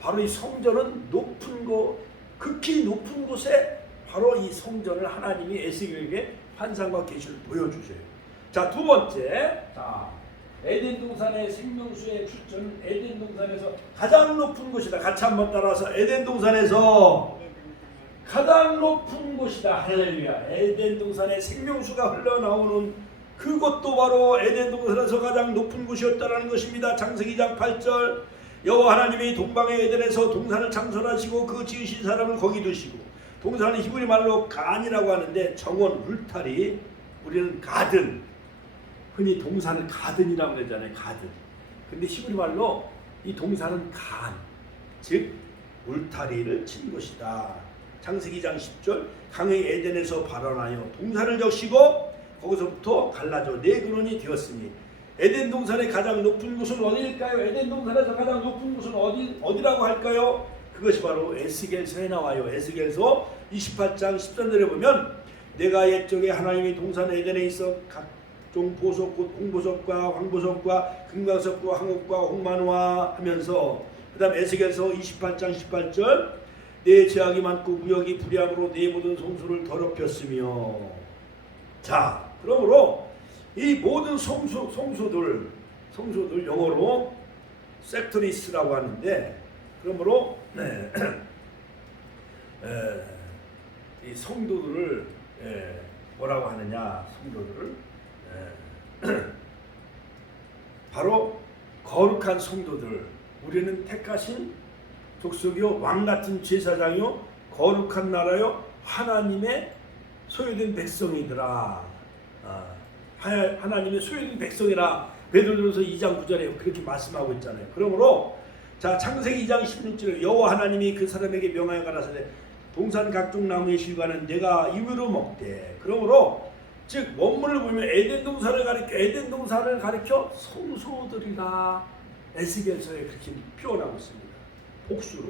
바로 이 성전은 높은 곳, 극히 높은 곳에 바로 이 성전을 하나님이 에스겔에게 환상과 계시를 보여주세요. 자, 두 번째, 자, 에덴 동산의 생명수의 출처는 에덴 동산에서 가장 높은 곳이다. 같이 한번 따라서 에덴 동산에서 가장 높은 곳이다. 할렐루야. 에덴 동산의 생명수가 흘러나오는 그것도 바로 에덴 동산에서 가장 높은 곳이었다는 것입니다. 창세기 2장 8절 여호와 하나님이 동방의 에덴에서 동산을 창설하시고 그 지으신 사람을 거기 두시고 동산은 히브리 말로 간이라고 하는데 정원 울타리 우리는 가든 흔히 동산을 가든이라고 그러잖아요. 가든. 근데 히브리 말로 이 동산은 간, 즉 울타리를 친 곳이다. 창세기 2장 10절 강의 에덴에서 발원하여 동산을 적시고 거기서부터 갈라져 네 근원이 되었으니 에덴 동산의 가장 높은 곳은 어디일까요? 에덴 동산에서 가장 높은 곳은 어디라고 할까요? 그것이 바로 에스겔서에 나와요. 에스겔서 28장 13절에 보면 내가 옛적에 하나님이 동산 에덴에 있어 각종 보석 곧 홍보석과 황보석과 금강석과 황옥과 홍만화 하면서 그 다음 에스겔서 28장 18절 내 죄악이 많고 무역이 불의함으로 내 모든 성소를 더럽혔으며. 자, 그러므로 이 모든 성소들 영어로 섹터리스라고 하는데 그러므로 이 성도들을 뭐라고 하느냐? 성도들을 바로 거룩한 성도들, 우리는 택하신 족속이요 왕같은 제사장이요 거룩한 나라요 하나님의 소유된 백성이더라. 하나님의 소유된 백성이라 베드로전서 2장 9절에 그렇게 말씀하고 있잖아요. 그러므로 자, 창세기 2장 16절에 여호와 하나님이 그 사람에게 명하여 가라사대 동산 각종 나무의 실과는 내가 입으로 먹되. 그러므로 즉 원문을 보면 에덴 동산을 가리켜 성소들이라 에스겔서에 그렇게 표현하고 있습니다. 복수로.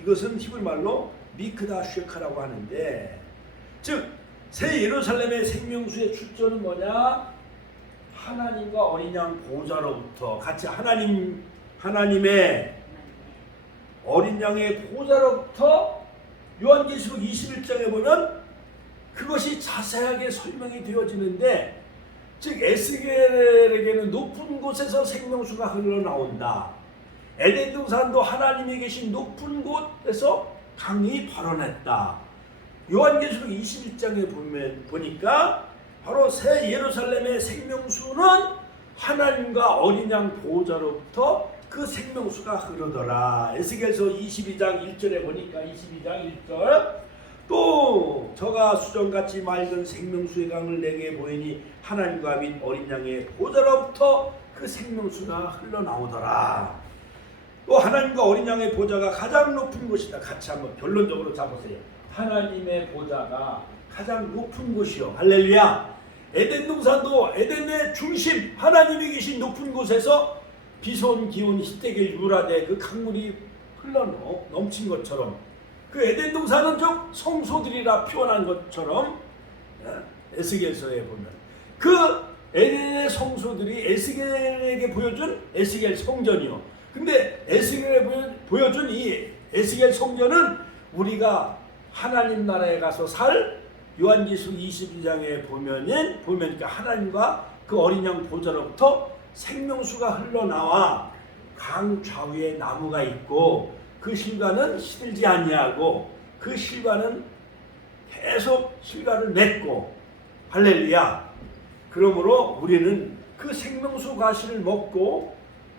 이것은 히브리 말로 미크다 쉐카라고 하는데 즉 새 예루살렘의 생명수의 출처는 뭐냐? 하나님과 어린 양 보좌로부터 같이 하나님의 어린 양의 보좌로부터 요한계시록 21장에 보면 그것이 자세하게 설명이 되어지는데 즉 에스겔에게는 높은 곳에서 생명수가 흘러나온다. 에덴 동산도 하나님이 계신 높은 곳에서 강이 발원했다. 요한계시록 21장에 보니까 바로 새 예루살렘의 생명수는 하나님과 어린 양 보호자로부터 그 생명수가 흐르더라. 에스겔서 22장 1절에 보니까 22장 1절 또 저가 수정같이 맑은 생명수의 강을 내게 보이니 하나님과 및 어린 양의 보호자로부터 그 생명수가 흘러나오더라. 또 하나님과 어린 양의 보좌가 가장 높은 곳이다. 같이 한번 결론적으로 잡으세요. 하나님의 보좌가 가장 높은 곳이요. 할렐루야. 에덴 동산도 에덴의 중심 하나님이 계신 높은 곳에서 비손 기온 히데길 유라데 그 강물이 흘러 넘친 것처럼 그 에덴 동산은 즉 성소들이라 표현한 것처럼 에스겔서에 보면 그 에덴의 성소들이 에스겔에게 보여준 에스겔 성전이요. 근데 에스겔에 보여준 이 에스겔 성전은 우리가 하나님 나라에 가서 살 요한계시록 22장에 보면 그러니까 하나님과 그 어린 양 보좌로부터 생명수가 흘러나와 강 좌우에 나무가 있고 그 실과는 시들지 아니하고 그 실과는 계속 실과를 맺고 할렐루야. 그러므로 우리는 그 생명수 과실을 먹고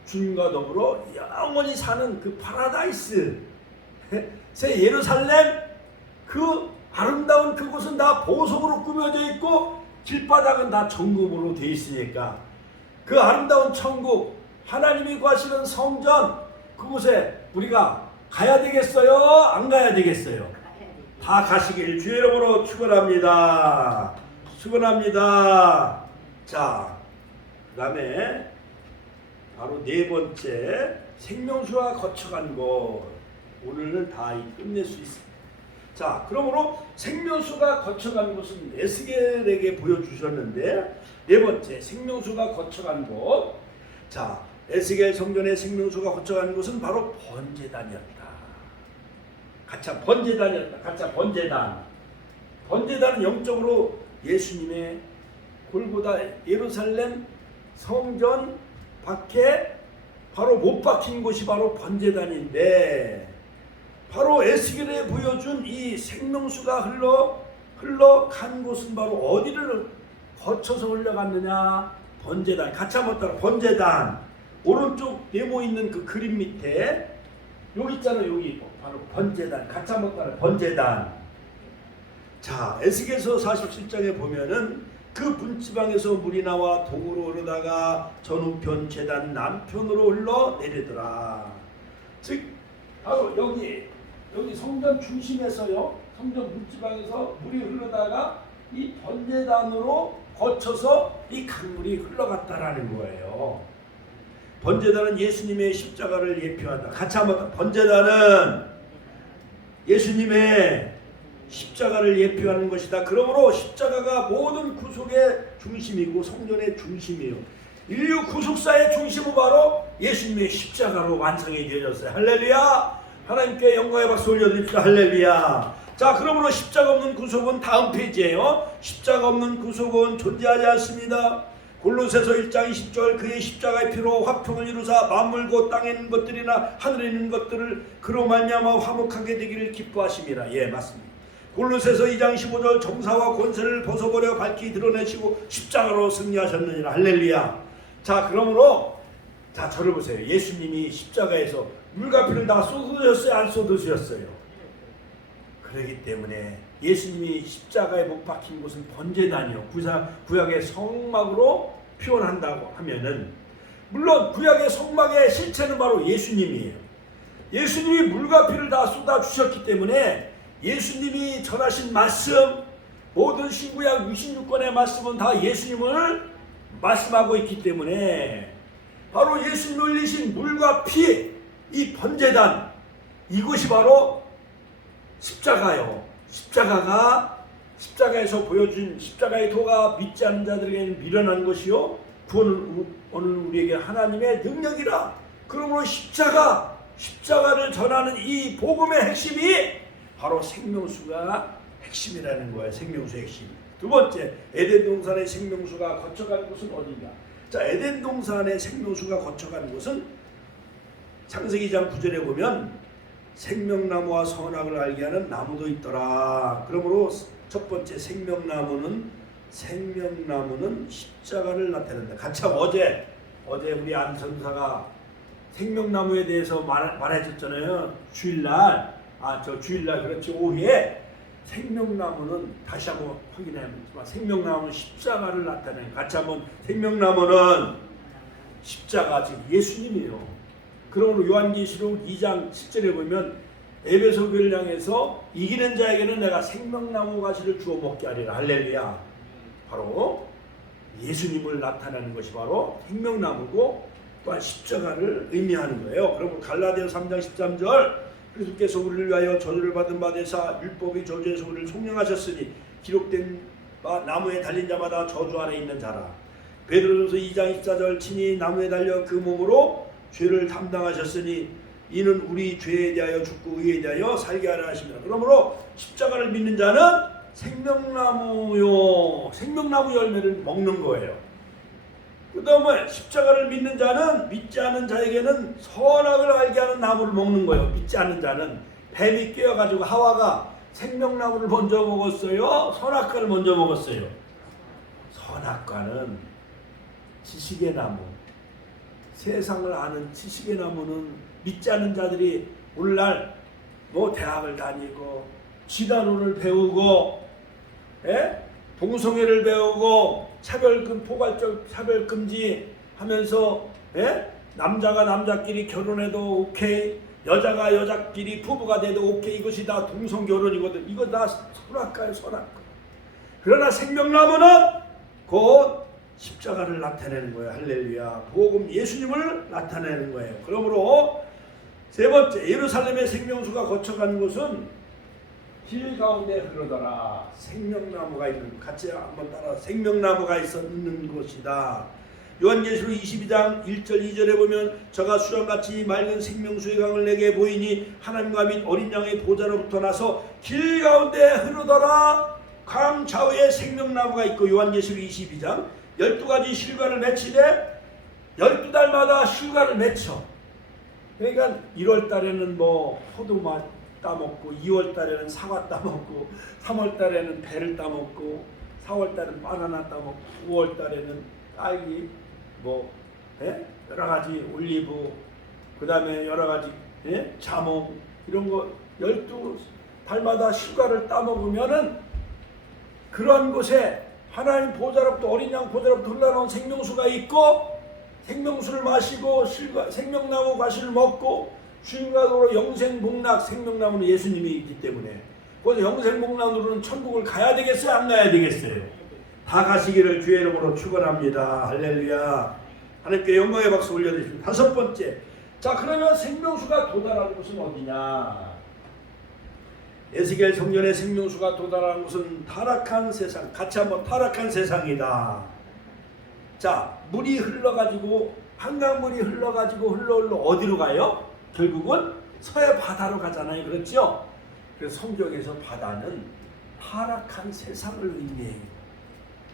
주님과 더불어 영원히 사는 그 파라다이스 새 예루살렘 그 아름다운 그곳은 다 보석으로 꾸며져 있고 길바닥은 다 정금으로 되어 있으니까 그 아름다운 천국 하나님이 거하시는 성전 그곳에 우리가 가야 되겠어요? 안 가야 되겠어요? 다 가시길 주의 이름으로 축원합니다. 축원합니다. 자, 그 다음에 바로 네 번째 생명수가 거쳐간 곳 오늘은 다 끝낼 수 있습니다. 자, 그러므로 생명수가 거쳐간 곳은 에스겔에게 보여주셨는데 네 번째 생명수가 거쳐간 곳. 자, 에스겔 성전의 생명수가 거쳐간 곳은 바로 번제단이었다. 가짜 번제단이었다. 가짜 번제단. 번제단은 영적으로 예수님의 골고다 예루살렘 성전 밖에 바로 못 박힌 곳이 바로 번제단인데 바로 에스겔에 보여준 이 생명수가 흘러간 곳은 바로 어디를 거쳐서 흘러갔느냐? 번제단. 같이 한번 따라 번제단. 오른쪽 네모 있는 그 그림 밑에 여기 있잖아요. 여기 바로 번제단. 같이 한번 따라 번제단. 자, 에스겔서 47장에 보면은 그 분지방에서 물이 나와 동으로 흐르다가 전우편 제단 남편으로 흘러 내리더라. 즉 바로 여기 성전 중심에서요, 성전 문지방에서 물이 흐르다가 이 번제단으로 거쳐서 이 강물이 흘러갔다라는 거예요. 번제단은 예수님의 십자가를 예표한다. 같이 한번 번제단은 예수님의 십자가를 예표하는 것이다. 그러므로 십자가가 모든 구속의 중심이고 성전의 중심이에요. 인류 구속사의 중심은 바로 예수님의 십자가로 완성이 되어졌어요. 할렐루야. 하나님께 영광의 박수 올려드립시다. 할렐루야. 자, 그러므로 십자가 없는 구속은 다음 페이지예요. 십자가 없는 구속은 존재하지 않습니다. 골로새서 1장 20절 그의 십자가의 피로 화평을 이루사 만물 곧 땅에 있는 것들이나 하늘에 있는 것들을 그로 말미암아 화목하게 되기를 기뻐하심이라. 예, 맞습니다. 골로새서 2장 15절 정사와 권세를 벗어버려 밝히 드러내시고 십자가로 승리하셨느니라. 할렐루야. 자, 그러므로 자, 저를 보세요. 예수님이 십자가에서 물과 피를 다 쏟으셨어요? 안 쏟으셨어요? 그렇기 때문에 예수님이 십자가에 못 박힌 곳은 번제단이요. 구약의 성막으로 표현한다고 하면은 물론 구약의 성막의 실체는 바로 예수님이에요. 예수님이 물과 피를 다 쏟아 주셨기 때문에 예수님이 전하신 말씀 모든 신구약 66권의 말씀은 다 예수님을 말씀하고 있기 때문에 바로 예수님 흘리신 물과 피 이 번제단 이것이 바로 십자가요. 십자가에서 보여준 십자가의 도가 믿지 않는 자들에게는 미련한 것이요 구원을 우리에게 하나님의 능력이라. 그러므로 십자가를 전하는 이 복음의 핵심이 바로 생명수가 핵심이라는 거예요. 생명수의 핵심. 두 번째, 에덴 동산의 생명수가 거쳐간 곳은 어디냐? 자, 에덴 동산의 생명수가 거쳐간 곳은 창세기 2장 9절에 보면 생명나무와 선악을 알게 하는 나무도 있더라. 그러므로 첫 번째 생명나무는 십자가를 나타낸다. 같이 어제 우리 안 선사가 생명나무에 대해서 말해줬잖아요. 주일날 그렇지 오후에 생명나무는 다시 한번 확인해야겠지만 생명나무는 십자가를 나타내는. 같이 한번 생명나무는 십자가 즉 예수님이에요. 그러므로 요한계시록 2장 7절에 보면 에베소 교회를 향해서 이기는 자에게는 내가 생명나무 가시를 주어 먹게 하리라. 할렐루야. 바로 예수님을 나타내는 것이 바로 생명나무고 또한 십자가를 의미하는 거예요. 그러면 갈라디아서 3장 13절 그리스도께서 우리를 위하여 저주를 받은 바 되사 율법이 저주에서 우리를 속량하셨으니 기록된 바 나무에 달린 자마다 저주 아래 있는 자라. 베드로전서 2장 14절 친히 나무에 달려 그 몸으로 죄를 담당하셨으니 이는 우리 죄에 대하여 죽고 의에 대하여 살게 하려 하십니다. 그러므로 십자가를 믿는 자는 생명나무 열매를 먹는 거예요. 그 다음에 십자가를 믿는 자는 믿지 않는 자에게는 선악을 알게 하는 나무를 먹는 거예요. 믿지 않는 자는 뱀이 끼어가지고 하와가 생명나무를 먼저 먹었어요? 선악과를 먼저 먹었어요? 선악과는 지식의 나무, 세상을 아는 지식의 나무는 믿지 않는 자들이 오늘날 뭐 대학을 다니고 진화론을 배우고 동성애를 배우고 포괄적 차별금지 하면서 남자가 남자끼리 결혼해도 오케이, 여자가 여자끼리 부부가 돼도 오케이, 이것이 다 동성결혼이거든. 이거 다 선악과예요, 선악과. 그러나 생명나무는 곧 십자가를 나타내는 거예요. 할렐루야. 복음 예수님을 나타내는 거예요. 그러므로 세 번째, 예루살렘의 생명수가 거쳐가는 곳은 길 가운데 흐르더라. 생명나무가 있는, 같이 한번 따라, 생명나무가 있는 곳이다. 요한계시록 22장 1절 2절에 보면 저가 수정같이 맑은 생명수의 강을 내게 보이니 하나님과 및 어린 양의 보좌로부터 나서 길 가운데 흐르더라. 강 좌우에 생명나무가 있고, 요한계시록 22장 12가지 실과를 맺히되 12달마다 실과를 맺혀. 그러니까 1월 달에는 뭐 포도맛 따먹고, 2월 달에는 사과 따먹고, 3월 달에는 배를 따먹고, 4월 달에는 바나나 따먹고, 5월 달에는 딸기, 여러 가지 올리브, 그 다음에 여러 가지 자몽, 이런 거 12달마다 실과를 따먹으면은 그런 곳에 하나님 보좌로부터, 어린 양 보좌로부터 흘러나온 생명수가 있고, 생명수를 마시고 생명나무 과실을 먹고 주인과도로 영생복락, 생명나무는 예수님이 있기 때문에 그래서 영생복락으로는 천국을 가야 되겠어요? 안 가야 되겠어요? 다 가시기를 주의 이름으로 축원합니다. 할렐루야. 하나님께 영광의 박수 올려드리십니다. 다섯 번째, 자, 그러면 생명수가 도달하는 곳은 어디냐? 에스겔 성전의 생명수가 도달하는 곳은 타락한 세상, 같이 한번 타락한 세상이다. 자, 물이 흘러가지고, 한강물이 흘러가지고 흘러 어디로 가요? 결국은 서해 바다로 가잖아요. 그렇죠? 그래서 성경에서 바다는 타락한 세상을 의미해요.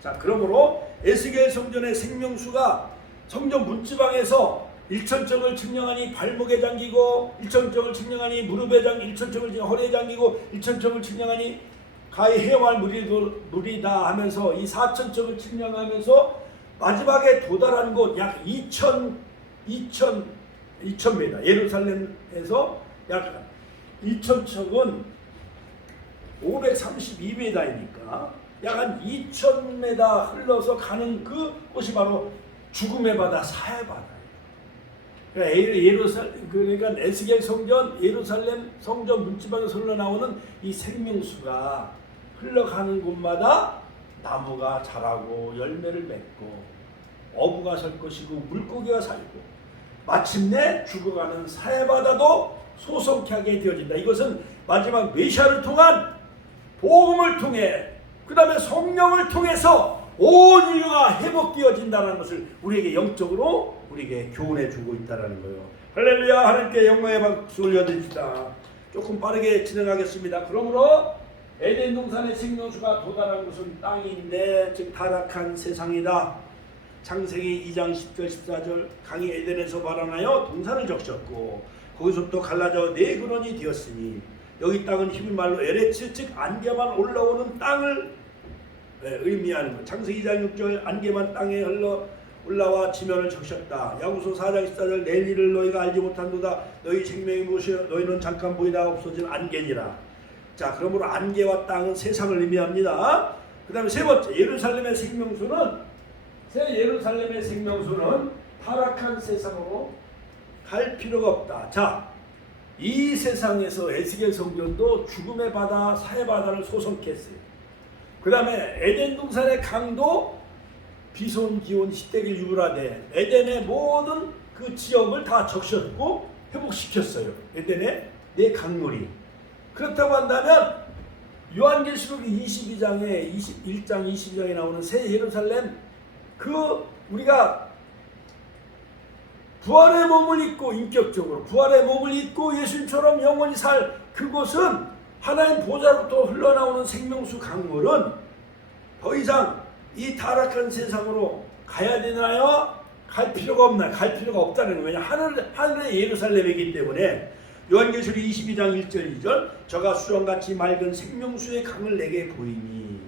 자, 그러므로 에스겔 성전의 생명수가 성전 문지방에서 일천정을 측량하니 발목에 잠기고, 일천정을 측량하니 무릎에 잠기고, 일천정을 허리에 잠기고, 일천정을 측량하니 가히 헤엄할 물이다 하면서 이 4천정을 측량하면서 마지막에 도달한 곳 약 2,000m, 예루살렘에서 약 2,000척은 532m이니까 약 한 2,000m 흘러서 가는 그 곳이 바로 죽음의 바다, 사해 바다예요. 그러니까 에스겔 성전, 예루살렘 성전 문지방에서 흘러나오는 이 생명수가 흘러가는 곳마다 나무가 자라고 열매를 맺고 어부가 살 것이고 물고기가 살고 마침내 죽어가는 사해바다도 소성케 하게 되어진다. 이것은 마지막 메시아를 통한 복음을 통해, 그 다음에 성령을 통해서 온 인류가 회복되어진다는 것을 우리에게 영적으로 우리에게 교훈해 주고 있다는 거예요. 할렐루야. 하나님께 영광의 박수 올려드립시다. 조금 빠르게 진행하겠습니다. 그러므로 에덴 동산의 생명수가 도달한 곳은 땅인데, 즉 타락한 세상이다. 창세기 2장 10절 14절, 강이 에덴에서 발원하여 동산을 적셨고 거기서부터 갈라져 네 근원이 되었으니, 여기 땅은 히브리말로 에레츠, 즉 안개만 올라오는 땅을 의미하는 것. 창세기 2장 6절, 안개만 땅에 흘러 올라와 지면을 적셨다. 야고보서 4장 14절, 내 일을 너희가 알지 못한도다. 너희 생명이 무엇이여? 너희는 잠깐 보이다가 없어진 안개니라. 자, 그러므로 안개와 땅은 세상을 의미합니다. 그 다음에 세 번째, 예루살렘의 생명수는 타락한 세상으로 갈 필요가 없다. 자, 이 세상에서 에스겔 성전도 죽음의 바다, 사해 바다를 소성케 했어요. 그 다음에 에덴 동산의 강도 비손, 기온, 시댁이 유브라데, 에덴의 모든 그 지역을 다 적셨고 회복시켰어요. 에덴의 네 강물이. 그렇다고 한다면 요한계시록 22장에 21장 22장에 나오는 새 예루살렘, 그 우리가 부활의 몸을 입고, 인격적으로 부활의 몸을 입고 예수님처럼 영원히 살 그곳은 하나님 보좌로부터 흘러나오는 생명수 강물은 더 이상 이 타락한 세상으로 가야 되나요? 갈 필요가 없나요? 갈 필요가 없다는 거예요. 하늘의 예루살렘이기 때문에 요한계시록 22장 1절 2절 저가 수정같이 맑은 생명수의 강을 내게 보이니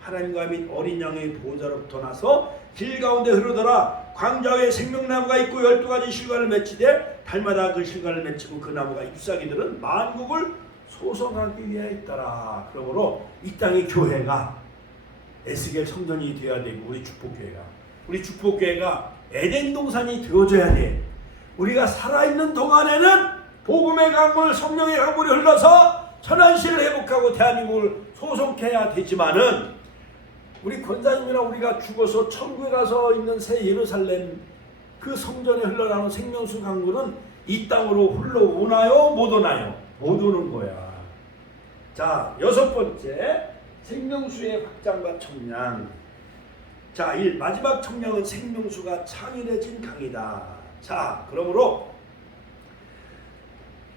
하나님과 및 어린 양의 보호자로부터 나서 길 가운데 흐르더라. 광야에 생명나무가 있고 12가지 실과를 맺히되 달마다 그 실과를 맺히고 그 나무가 잎사귀들은 만국을 소성하기 위하여 있더라. 그러므로 이 땅의 교회가 에스겔 성전이 되어야 되고 우리 축복교회가 에덴 동산이 되어줘야 돼. 우리가 살아있는 동안에는 복음의 강물, 성령의 강물이 흘러서 천안시를 회복하고 대한민국을 소송케 해야 되지만은 우리 권사님이나 우리가 죽어서 천국에 가서 있는 새 예루살렘 그 성전에 흘러나오는 생명수 강물은 이 땅으로 흘러오나요? 못 오나요? 못 오는 거야. 자, 6번째 생명수의 확장과 청량. 자, 마지막 청량은 생명수가 창일해진 강이다. 자, 그러므로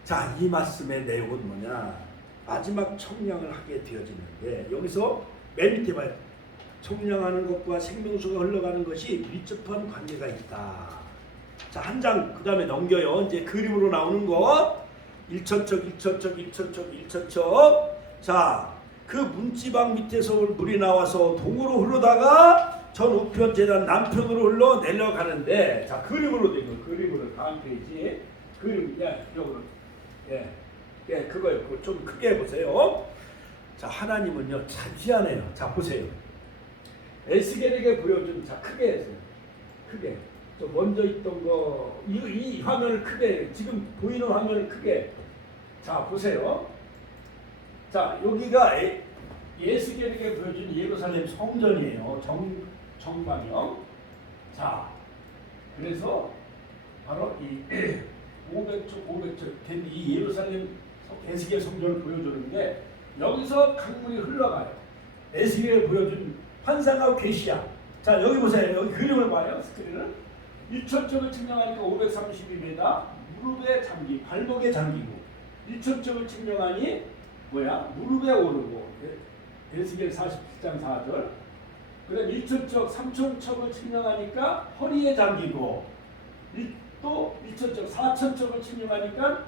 자, 이 말씀의 내용은 뭐냐? 마지막 청량을 하게 되어지는데 여기서 맨 밑에 봐요. 청량하는 것과 생명수가 흘러가는 것이 밀접한 관계가 있다. 자, 한 장 그 다음에 넘겨요. 이제 그림으로 나오는 거 1천척. 자, 그 문지방 밑에서 물이 나와서 동으로 흐르다가 전 우편 재단 남편으로 흘러 내려가는데 자, 그림으로 된 거. 그림으로 다음 페이지. 그림 이쪽으로. 예, 그거요. 그거 좀 크게 보세요. 자, 하나님은요 자지하네요. 자, 보세요. 에스겔에게 보여준 자 크게 해서 크게. 저 먼저 있던 거 이 화면을 크게 지금 보이는 화면을 크게. 자, 보세요. 자, 여기가 에스겔에게 보여준 예루살렘 성전이에요. 정방형. 자, 그래서 바로 이 500쪽 된 이 예루살렘 에스겔 성전을 보여주는데 여기서 강물이 흘러가요. 에스겔에 보여준 환상하고 계시야. 자, 여기 보세요. 여기 그림을 봐요. 스크린을. 1천쪽을 측량하니까 532m 무릎에 잠기 발목에 잠기고 1천쪽을 측량하니 뭐야? 무릎에 오르고 에스겔 47장 4절. 그다음 1천쪽 3천쪽을 측량하니까 허리에 잠기고 또 1천쪽 4천쪽을 측량하니까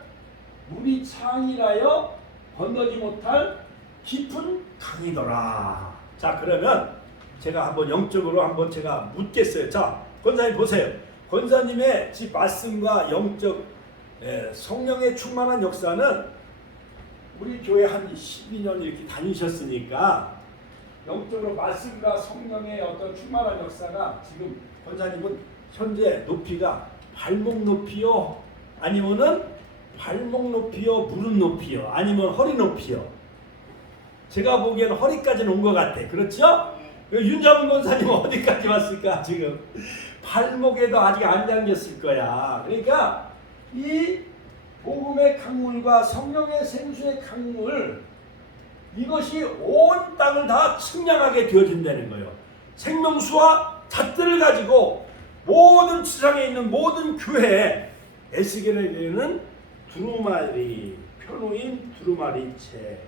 물이 창이라여 건너지 못할 깊은 강이더라. 자, 그러면 제가 한번 영적으로 한번 제가 묻겠어요. 자, 권사님 보세요. 권사님의 집 말씀과 영적 성령의 충만한 역사는 우리 교회 한 12년 이렇게 다니셨으니까 영적으로 말씀과 성령의 어떤 충만한 역사가 지금 권사님은 현재 높이가 발목 높이요, 아니면은 발목 높이요, 무릎 높이요, 아니면 허리 높이요. 제가 보기에는 허리까지는 온 것 같아. 그렇죠? 윤자문 권사님 어디까지 왔을까? 지금 발목에도 아직 안 잠겼을 거야. 그러니까 이 복음의 강물과 성령의 생수의 강물, 이것이 온 땅을 다 측량하게 되어진다는 거예요. 생명수와 잣들을 가지고 모든 지상에 있는 모든 교회, 에스겔에게는 두루마리, 표노인 두루마리채,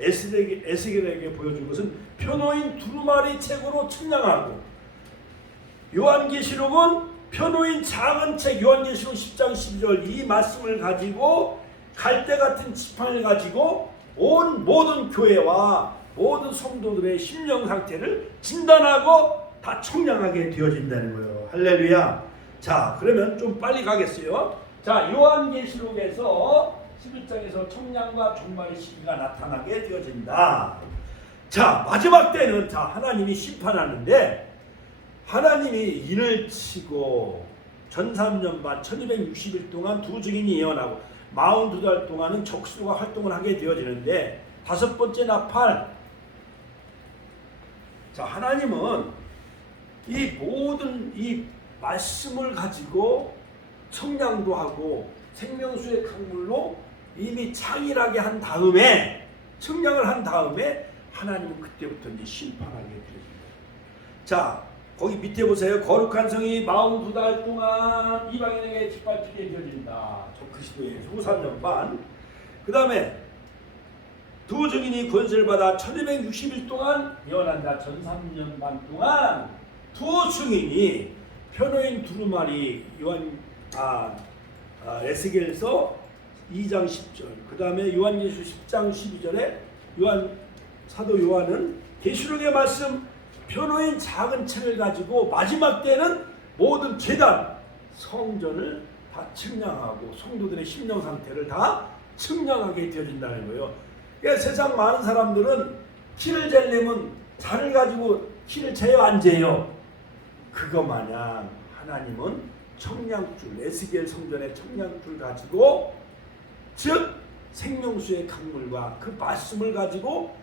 에스겔에게 보여준 것은 표노인 두루마리 책으로 측량하고, 요한계시록은 표노인 작은 책 요한계시록 10장 12절 이 말씀을 가지고 갈대 같은 지팡이를 가지고 온 모든 교회와 모든 성도들의 심령 상태를 진단하고 다 청량하게 되어진다는 거예요. 할렐루야. 자, 그러면 좀 빨리 가겠어요. 자, 요한계시록에서 11장에서 청량과 종말의 시기가 나타나게 되어진다. 자, 마지막 때는 자, 하나님이 심판하는데 하나님이 인을 치고 전3년 반 1260일 동안 두 증인이 예언하고 42달 동안은 적수가 활동을 하게 되어지는데 다섯 번째 나팔. 자, 하나님은 이 모든 이 말씀을 가지고 청량도 하고 생명수의 강물로 이미 창일하게 한 다음에 청량을 한 다음에 하나님은 그때부터 이제 심판하게 되어집니다. 자, 거기 밑에 보세요. 거룩한 성이 42달 동안 이방인에게 짓밟히게 되어진다. 저 그리스도의 후 3년 반. 그 다음에 두 증인이 권세를 받아 1260일 동안 예언한다. 전 3년 반 동안 두 증인이 편호인 두루마리 에스겔서 2장 10절, 그 다음에 요한계시록 10장 12절에 사도 요한은 계시록의 말씀 편호인 작은 책을 가지고 마지막 때는 모든 제단 성전을 다 측량하고 성도들의 심령 상태를 다 측량하게 되어진다는 거예요. 그러니까 세상 많은 사람들은 키를 재려면 잔을 가지고 키를 재요 안 재요? 그거 마냥 하나님은 청량줄, 에스겔 성전의 청량줄 가지고, 즉 생명수의 강물과 그 말씀을 가지고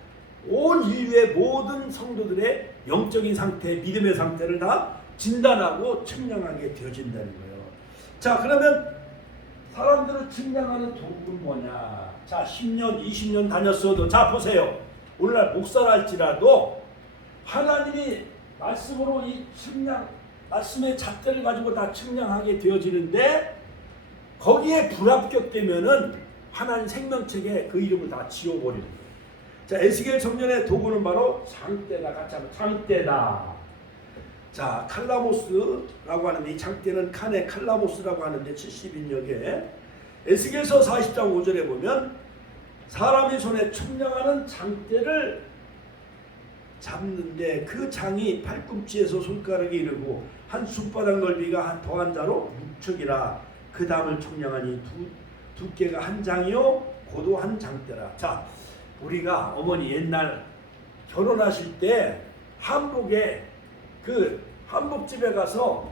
온 인류의 모든 성도들의 영적인 상태, 믿음의 상태를 다 진단하고 측량하게 되어진다는 거예요. 자, 그러면 사람들을 측량하는 도구는 뭐냐? 자, 10년, 20년 다녔어도, 자 보세요. 오늘날 목사랄지라도 하나님이 말씀으로 이 측량, 말씀의 잣대를 가지고 다 측량하게 되어지는데, 거기에 불합격되면은 하나님 생명책에 그 이름을 다 지워버리는 거예요. 자, 에스겔 성전의 도구는 바로 장대다. 같이 하면 장대다. 자, 칼라모스라고 하는데, 이 장대는 칸의 칼라모스라고 하는데 70인역에 에스겔서 40장 5절에 보면 사람의 손에 측량하는 장대를 잡는데 그 장이 팔꿈치에서 손가락에 이르고 한 손바닥 넓이가 더한 자로 6척이라. 그 다음을 측량하니 두께가 한 장이요 고도 한 장대라. 자, 우리가 어머니 옛날 결혼하실 때 한복에 그 한복집에 가서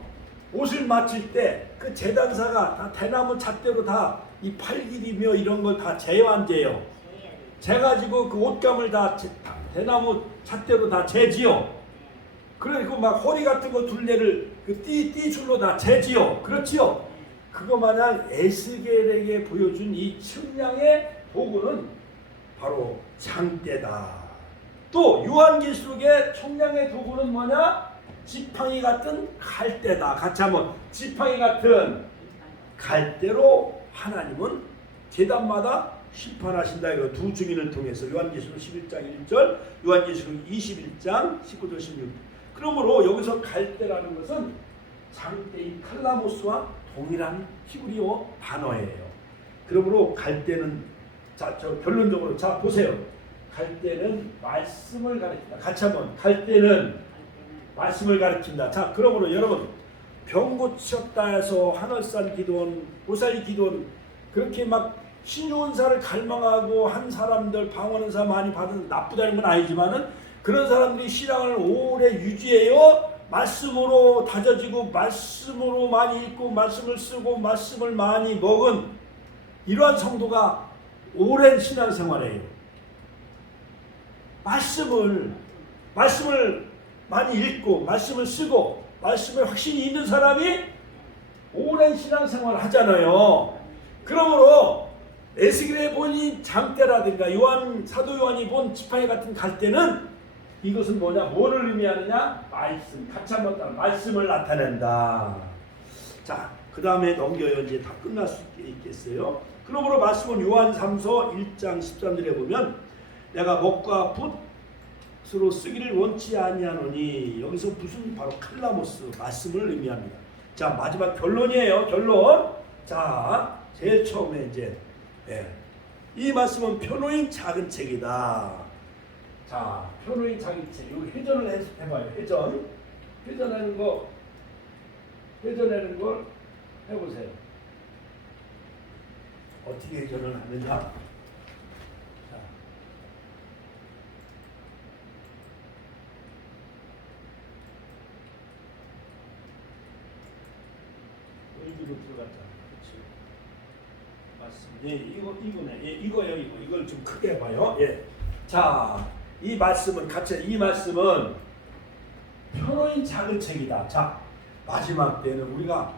옷을 맞출 때 그 재단사가 다 대나무 잣대로 다 이 팔 길이며 이런 걸 다 재요 안 재요? 재가지고 그 옷감을 다 대나무 잣대로 다 재지요. 그리고 막 허리 같은 거 둘레를 그 띠줄로 다 재지요. 그렇지요? 그거 마냥 에스겔에게 보여준 이 측량의 도구는 바로 장대다. 또 요한계시록의 측량의 도구는 뭐냐? 지팡이 같은 갈대다. 같이 한번 지팡이 같은 갈대로 하나님은 제단마다 심판하신다. 이거 두 증인을 통해서 요한계시록 11장 1절, 요한계시록 21장 19절 16절. 그러므로 여기서 갈대라는 것은 장대인 칼라모스와 동일한 히브리어 단어예요. 그러므로 갈대는, 자, 저 결론적으로 자 보세요. 갈대는 말씀을 가리킨다. 같이 한번 갈대는 말씀을 가리킨다. 자, 그러므로 여러분 병 고쳤다 해서 하늘산 기도원, 보살이 기도원 그렇게 막 신유은사를 갈망하고 한 사람들, 방언은사 많이 받은 나쁘다는 건 아니지만은 그런 사람들이 신앙을 오래 유지해요. 말씀으로 다져지고 말씀으로 많이 읽고 말씀을 쓰고 말씀을 많이 먹은 이러한 성도가 오랜 신앙생활이에요. 말씀을 많이 읽고 말씀을 쓰고 말씀에 확신이 있는 사람이 오랜 신앙생활을 하잖아요. 그러므로 에스겔에 보니 장대라든가 사도 요한이 본 지팡이 같은 갈대는 이것은 뭐냐? 뭐를 의미하느냐? 말씀. 같이 한번 따라. 말씀을 나타낸다. 자, 그 다음에 넘겨요. 이제 다 끝날 수 있겠어요. 그러므로 말씀은 요한3서 1장 13절에 보면 내가 먹과 붓으로 쓰기를 원치 아니하노니, 여기서 무슨 바로 칼라모스 말씀을 의미합니다. 자, 마지막 결론이에요. 결론. 자, 제일 처음에 이제 이 말씀은 편호인 작은 책이다. 자, 편호인 작은 책. 이거 회전을 해봐요. 회전하는 걸 해보세요. 어떻게 회전을 하느냐? 자, 여기로 들어갔잖아. 맞습니다. 예, 이거네. 예, 이거예요. 이걸 좀 크게 해봐요. 예. 자, 이 말씀은 편호인 작은 책이다. 자, 마지막 때는 우리가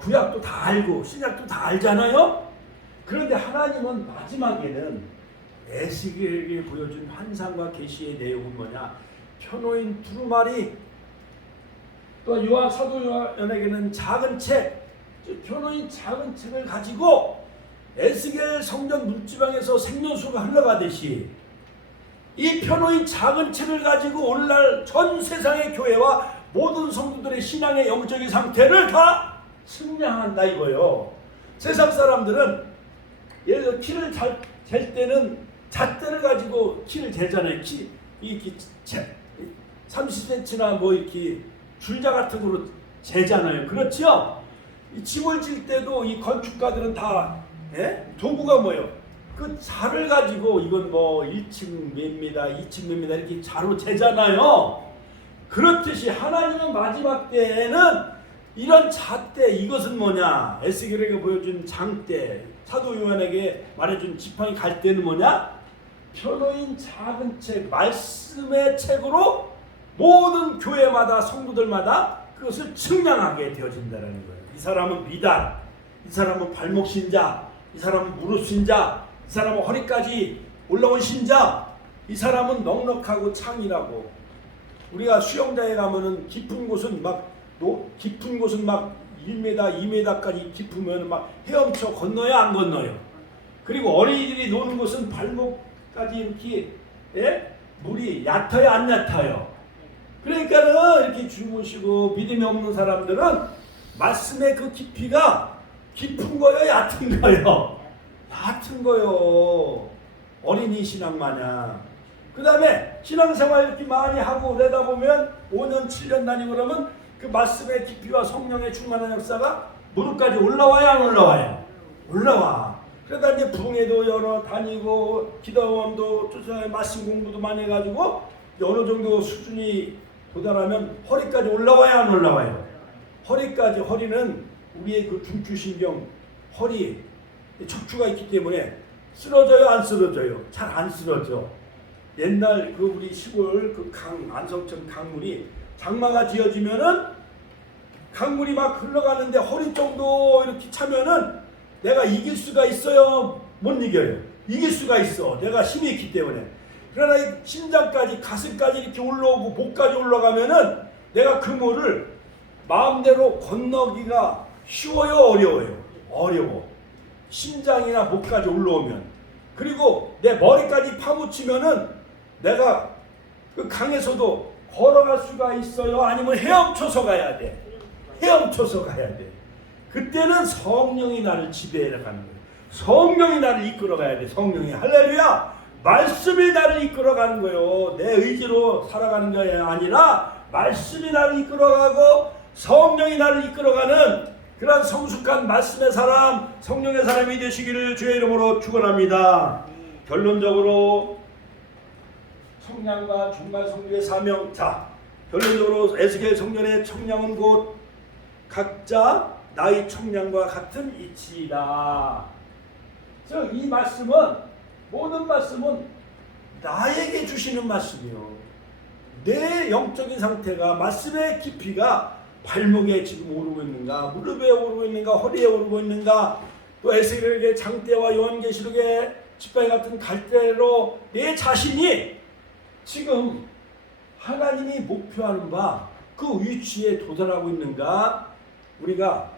구약도 다 알고 신약도 다 알잖아요. 그런데 하나님은 마지막에는 에스겔에게 보여준 환상과 계시의 내용은 뭐냐? 편호인 두루마리, 또 사도 요한에게는 작은 책, 편호인 작은 책을 가지고 에스겔 성전 문지방에서 생명수가 흘러가듯이 이 편호인 작은 책을 가지고 오늘날 전 세상의 교회와 모든 성도들의 신앙의 영적인 상태를 다 측량한다 이거요. 세상 사람들은 예를 들어 키를 잴 때는 잣대를 가지고 키를 재잖아요. 키 이렇게 30cm나 뭐 이렇게 줄자 같은 거로 재잖아요. 그렇죠? 이 집을 질 때도 이 건축가들은 다 도구가 뭐예요? 그 자를 가지고 이건 뭐 1층 몇 미터, 2층 몇 미터 이렇게 자로 재잖아요. 그렇듯이 하나님은 마지막 때에는 이런 잣대, 이것은 뭐냐? 에스겔에게 보여준 장대, 사도 요한에게 말해준 지팡이 갈 때는 뭐냐? 표로인 작은 책, 말씀의 책으로 모든 교회마다 성도들마다 그것을 측량하게 되어진다는 거예요. 이 사람은 미달, 이 사람은 발목 신자, 이 사람은 무릎 신자, 이 사람은 허리까지 올라온 신자, 이 사람은 넉넉하고 창이라고. 우리가 수영장에 가면은 깊은 곳은 막 1m, 2m까지 깊으면 막 헤엄쳐 건너야 안 건너요. 그리고 어린이들이 노는 곳은 발목까지 이렇게 물이 얕아요, 안 얕아요. 그러니까는 이렇게 주무시고 믿음이 없는 사람들은 말씀의 그 깊이가 깊은 거요, 얕은 거요? 얕은 거요. 어린이 신앙 마냥. 그 다음에 신앙생활 이렇게 많이 하고 그러다 보면 5년, 7년 다니고 그러면 그 말씀의 깊이와 성령의 충만한 역사가 무릎까지 올라와야 안 올라와요? 올라와. 그러다 이제 부흥회도 여러 다니고 기도원도 쫓아서 말씀 공부도 많이 해가지고 어느 정도 수준이 도달하면 허리까지 올라와야 안 올라와요? 허리까지. 허리는 우리의 그 중추신경, 허리 척추가 있기 때문에 쓰러져요, 안 쓰러져요? 잘 안 쓰러져. 옛날 그 우리 시골 그 안성천 강물이 장마가 지어지면은 강물이 막 흘러가는데 허리 정도 이렇게 차면은 내가 이길 수가 있어요? 못 이겨요. 이길 수가 있어. 내가 힘이 있기 때문에. 그러나 이 심장까지 가슴까지 이렇게 올라오고 목까지 올라가면은 내가 그 물을 마음대로 건너기가 쉬워요, 어려워요? 어려워. 심장이나 목까지 올라오면. 그리고 내 머리까지 파묻히면은 내가 그 강에서도 걸어갈 수가 있어요? 아니면 헤엄쳐서 가야 돼? 헤엄쳐서 가야 돼. 그때는 성령이 나를 지배해 가는 거예요. 성령이 나를 이끌어 가야 돼. 성령이. 할렐루야. 말씀이 나를 이끌어 가는 거예요. 내 의지로 살아가는 게 아니라 말씀이 나를 이끌어 가고 성령이 나를 이끌어 가는 그런 성숙한 말씀의 사람, 성령의 사람이 되시기를 주의 이름으로 축원합니다. 결론적으로 청량과 종말 성령의 사명. 자, 결론적으로 에스겔 성전의 청량은 곧 각자 나의 청량과 같은 이치이다. 즉 이 말씀은, 모든 말씀은 나에게 주시는 말씀이요. 내 영적인 상태가, 말씀의 깊이가 발목에 지금 오르고 있는가, 무릎에 오르고 있는가, 허리에 오르고 있는가, 또 에스겔의 장대와 요한계시록의 지팡이 같은 갈대로 내 자신이 지금 하나님이 목표하는 바 그 위치에 도달하고 있는가. 우리가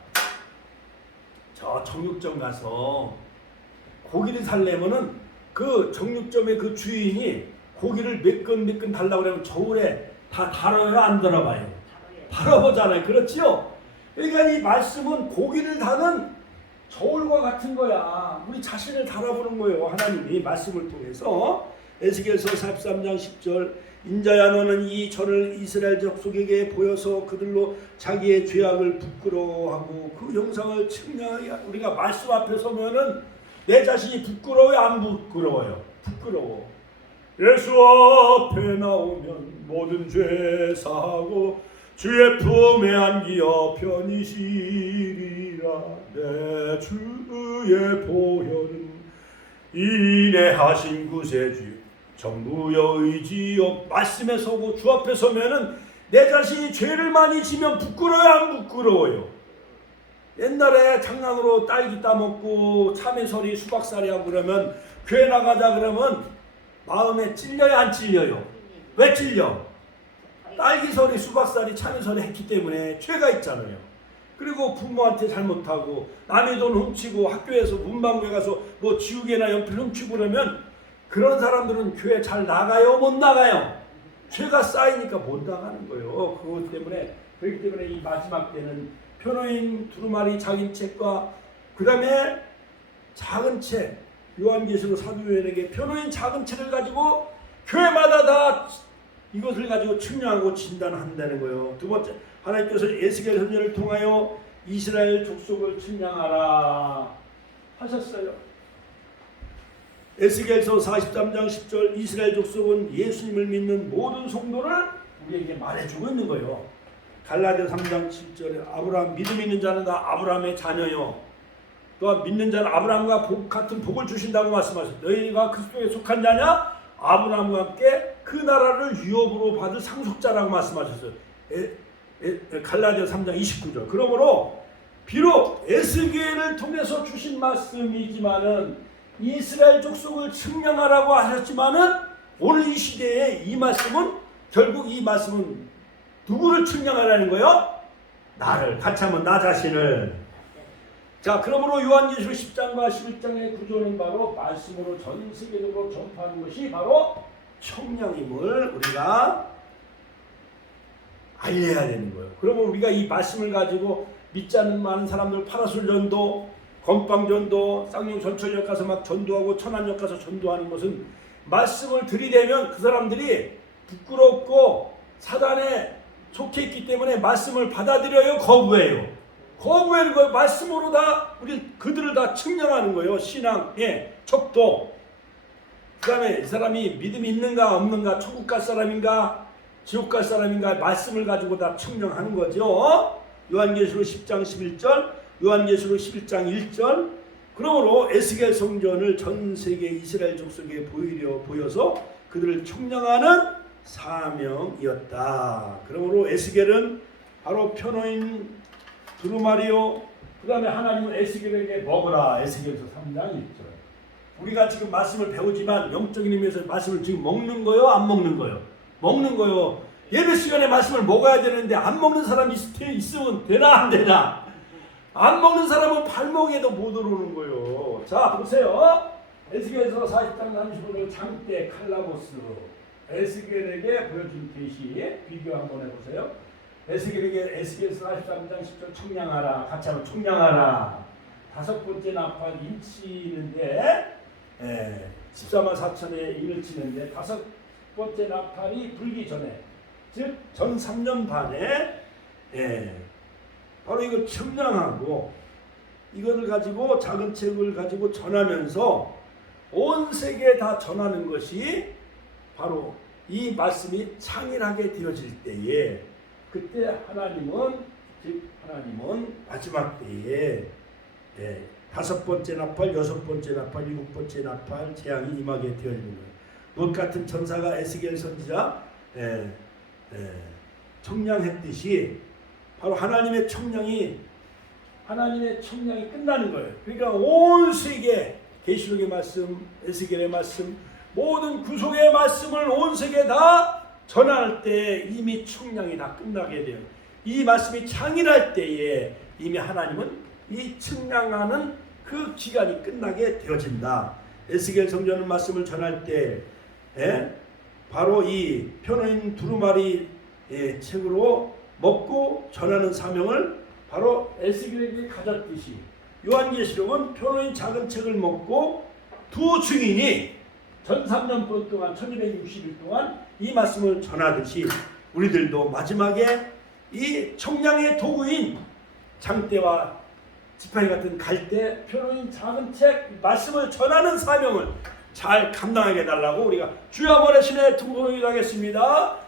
저 정육점 가서 고기를 살려면은 그 정육점의 그 주인이 고기를 몇 근 달라고 그러면 저울에 다 달아요, 안 달아봐요? 달아보잖아요. 그렇지요? 그러니까 이 말씀은 고기를 다는 저울과 같은 거야. 우리 자신을 달아보는 거예요. 하나님이 말씀을 통해서. 에스겔서 43장 10절 인자야 너는 이 전을 이스라엘 족속에게 보여서 그들로 자기의 죄악을 부끄러워하고 그 영상을 측량하게. 우리가 말씀 앞에 서면은 내 자신이 부끄러워요, 안 부끄러워요? 부끄러워. 예수 앞에 나오면 모든 죄 사하고 주의 품에 안기어 편히 쉬리라. 내 주의 보혈은 인내하신 구세주 정부여 의지여. 말씀에 서고 주 앞에 서면은 내 자신이 죄를 많이 지면 부끄러워요, 안 부끄러워요? 옛날에 장난으로 딸기 따먹고 참외서리 수박살이 하고 그러면 교회 나가자 그러면 마음에 찔려요, 안 찔려요? 왜 찔려? 딸기서리 수박살이 참외서리 했기 때문에 죄가 있잖아요. 그리고 부모한테 잘못하고 남의 돈 훔치고 학교에서 문방구에 가서 뭐 지우개나 연필 훔치고 그러면 그런 사람들은 교회 잘 나가요, 못 나가요? 죄가 쌓이니까 못 나가는 거예요. 그것 때문에 그렇기 때문에 이 마지막 때는 표노인 두루마리 작은 책과 그 다음에 작은 책 요한계시록 사도 요한에게 표노인 작은 책을 가지고 교회마다 다 이것을 가지고 측량하고 진단한다는 거예요. 두 번째 하나님께서 에스겔 선지자를 통하여 이스라엘 족속을 측량하라 하셨어요. 에스겔서 43장 10절 이스라엘 족속은 예수님을 믿는 모든 성도를 우리에게 말해주고 있는 거예요. 갈라디아 3장 7절에 아브라함 믿음 있는 자는 다 아브라함의 자녀요. 또한 믿는 자는 아브라함과 같은 복을 주신다고 말씀하셨어요. 너희가 그리스도에 속한 자냐? 아브라함과 함께 그 나라를 유업으로 받을 상속자라고 말씀하셨어요. 갈라디아 3장 29절. 그러므로 비록 에스겔을 통해서 주신 말씀이지만은 이스라엘 족속을 측량하라고 하셨지만은 오늘 이 시대에 이 말씀은 결국 이 말씀은 누구를 측량하라는 거예요? 나를. 같이 한번 나 자신을. 자, 그러므로 요한계시록 10장과 11장의 구조는 바로 말씀으로 전 세계적으로 전파하는 것이 바로 청량임을 우리가 알려야 되는 거예요. 그러면 우리가 이 말씀을 가지고 믿지 않는 많은 사람들 파라솔 전도, 건빵 전도, 쌍용 전철역 가서 막 전도하고 천안역 가서 전도하는 것은 말씀을 들이대면 그 사람들이 부끄럽고 사단에 속해 있기 때문에 말씀을 받아들여요, 거부해요. 거부하는 거예요. 말씀으로 다 우리 그들을 다 측량하는 거예요. 신앙의 척도. 그 다음에 이 사람이 믿음이 있는가 없는가, 천국 갈 사람인가 지옥 갈 사람인가 말씀을 가지고 다 측량하는 거죠. 요한계시록 10장 11절, 요한계시록 11장 1절. 그러므로 에스겔 성전을 전 세계 이스라엘 족속에 보여서 그들을 청량하는 사명이었다. 그러므로 에스겔은 바로 표노인 두루마리요. 그 다음에 하나님은 에스겔에게 먹으라. 에스겔서 3장 1절. 우리가 지금 말씀을 배우지만 영적인 의미에서 말씀을 지금 먹는 거요? 안 먹는 거요? 먹는 거요. 예배 시간에 말씀을 먹어야 되는데 안 먹는 사람이 있으면 되나 안 되나? 안 먹는 사람은 발목에도 못 오르는 거요. 자, 보세요. 에스겔서 40장 35절 장대 칼라모스. 에스겔에게 보여준 계시 비교 한번 해보세요. 에스겔에게 에스겔서 43장 10절 청량하라. 같이 한번 청량하라. 다섯 번째 나팔 인치는데 14만 4천에 인을 치는데 다섯 번째 나팔이 불기 전에 즉 전 3년 반에 바로 이걸 청량하고 이거를 가지고 작은 책을 가지고 전하면서 온 세계에 다 전하는 것이 바로 이 말씀이 창일하게 되어질 때에 그때 하나님은 마지막 때에 다섯 번째 나팔, 여섯 번째 나팔, 일곱 번째 나팔 재앙이 임하게 되어지는 거예요. 못 같은 천사가 에스겔 선지자 청량했듯이 바로 하나님의 청량이 끝나는 거예요. 그러니까 온 세계 계시록의 말씀, 에스겔의 말씀, 모든 구속의 말씀을 온 세계에 다 전할 때 이미 청량이 다 끝나게 돼요. 이 말씀이 창일할 때에 이미 하나님은 이 측량하는 그 기간이 끝나게 되어진다. 에스겔 성전 말씀을 전할 때 바로 이 표노인 두루마리 책으로 먹고 전하는 사명을 바로 에스겔에게 가졌듯이 요한계시록은 표노인 작은 책을 먹고 두 증인이 전 3년 동안 1260일 동안 이 말씀을 전하듯이 우리들도 마지막에 이 청량의 도구인 장대와 지팡이 같은 갈대 표노인 작은 책 말씀을 전하는 사명을 잘 감당하게 해달라고 우리가 주여 한번 신의 통곡을 하겠습니다.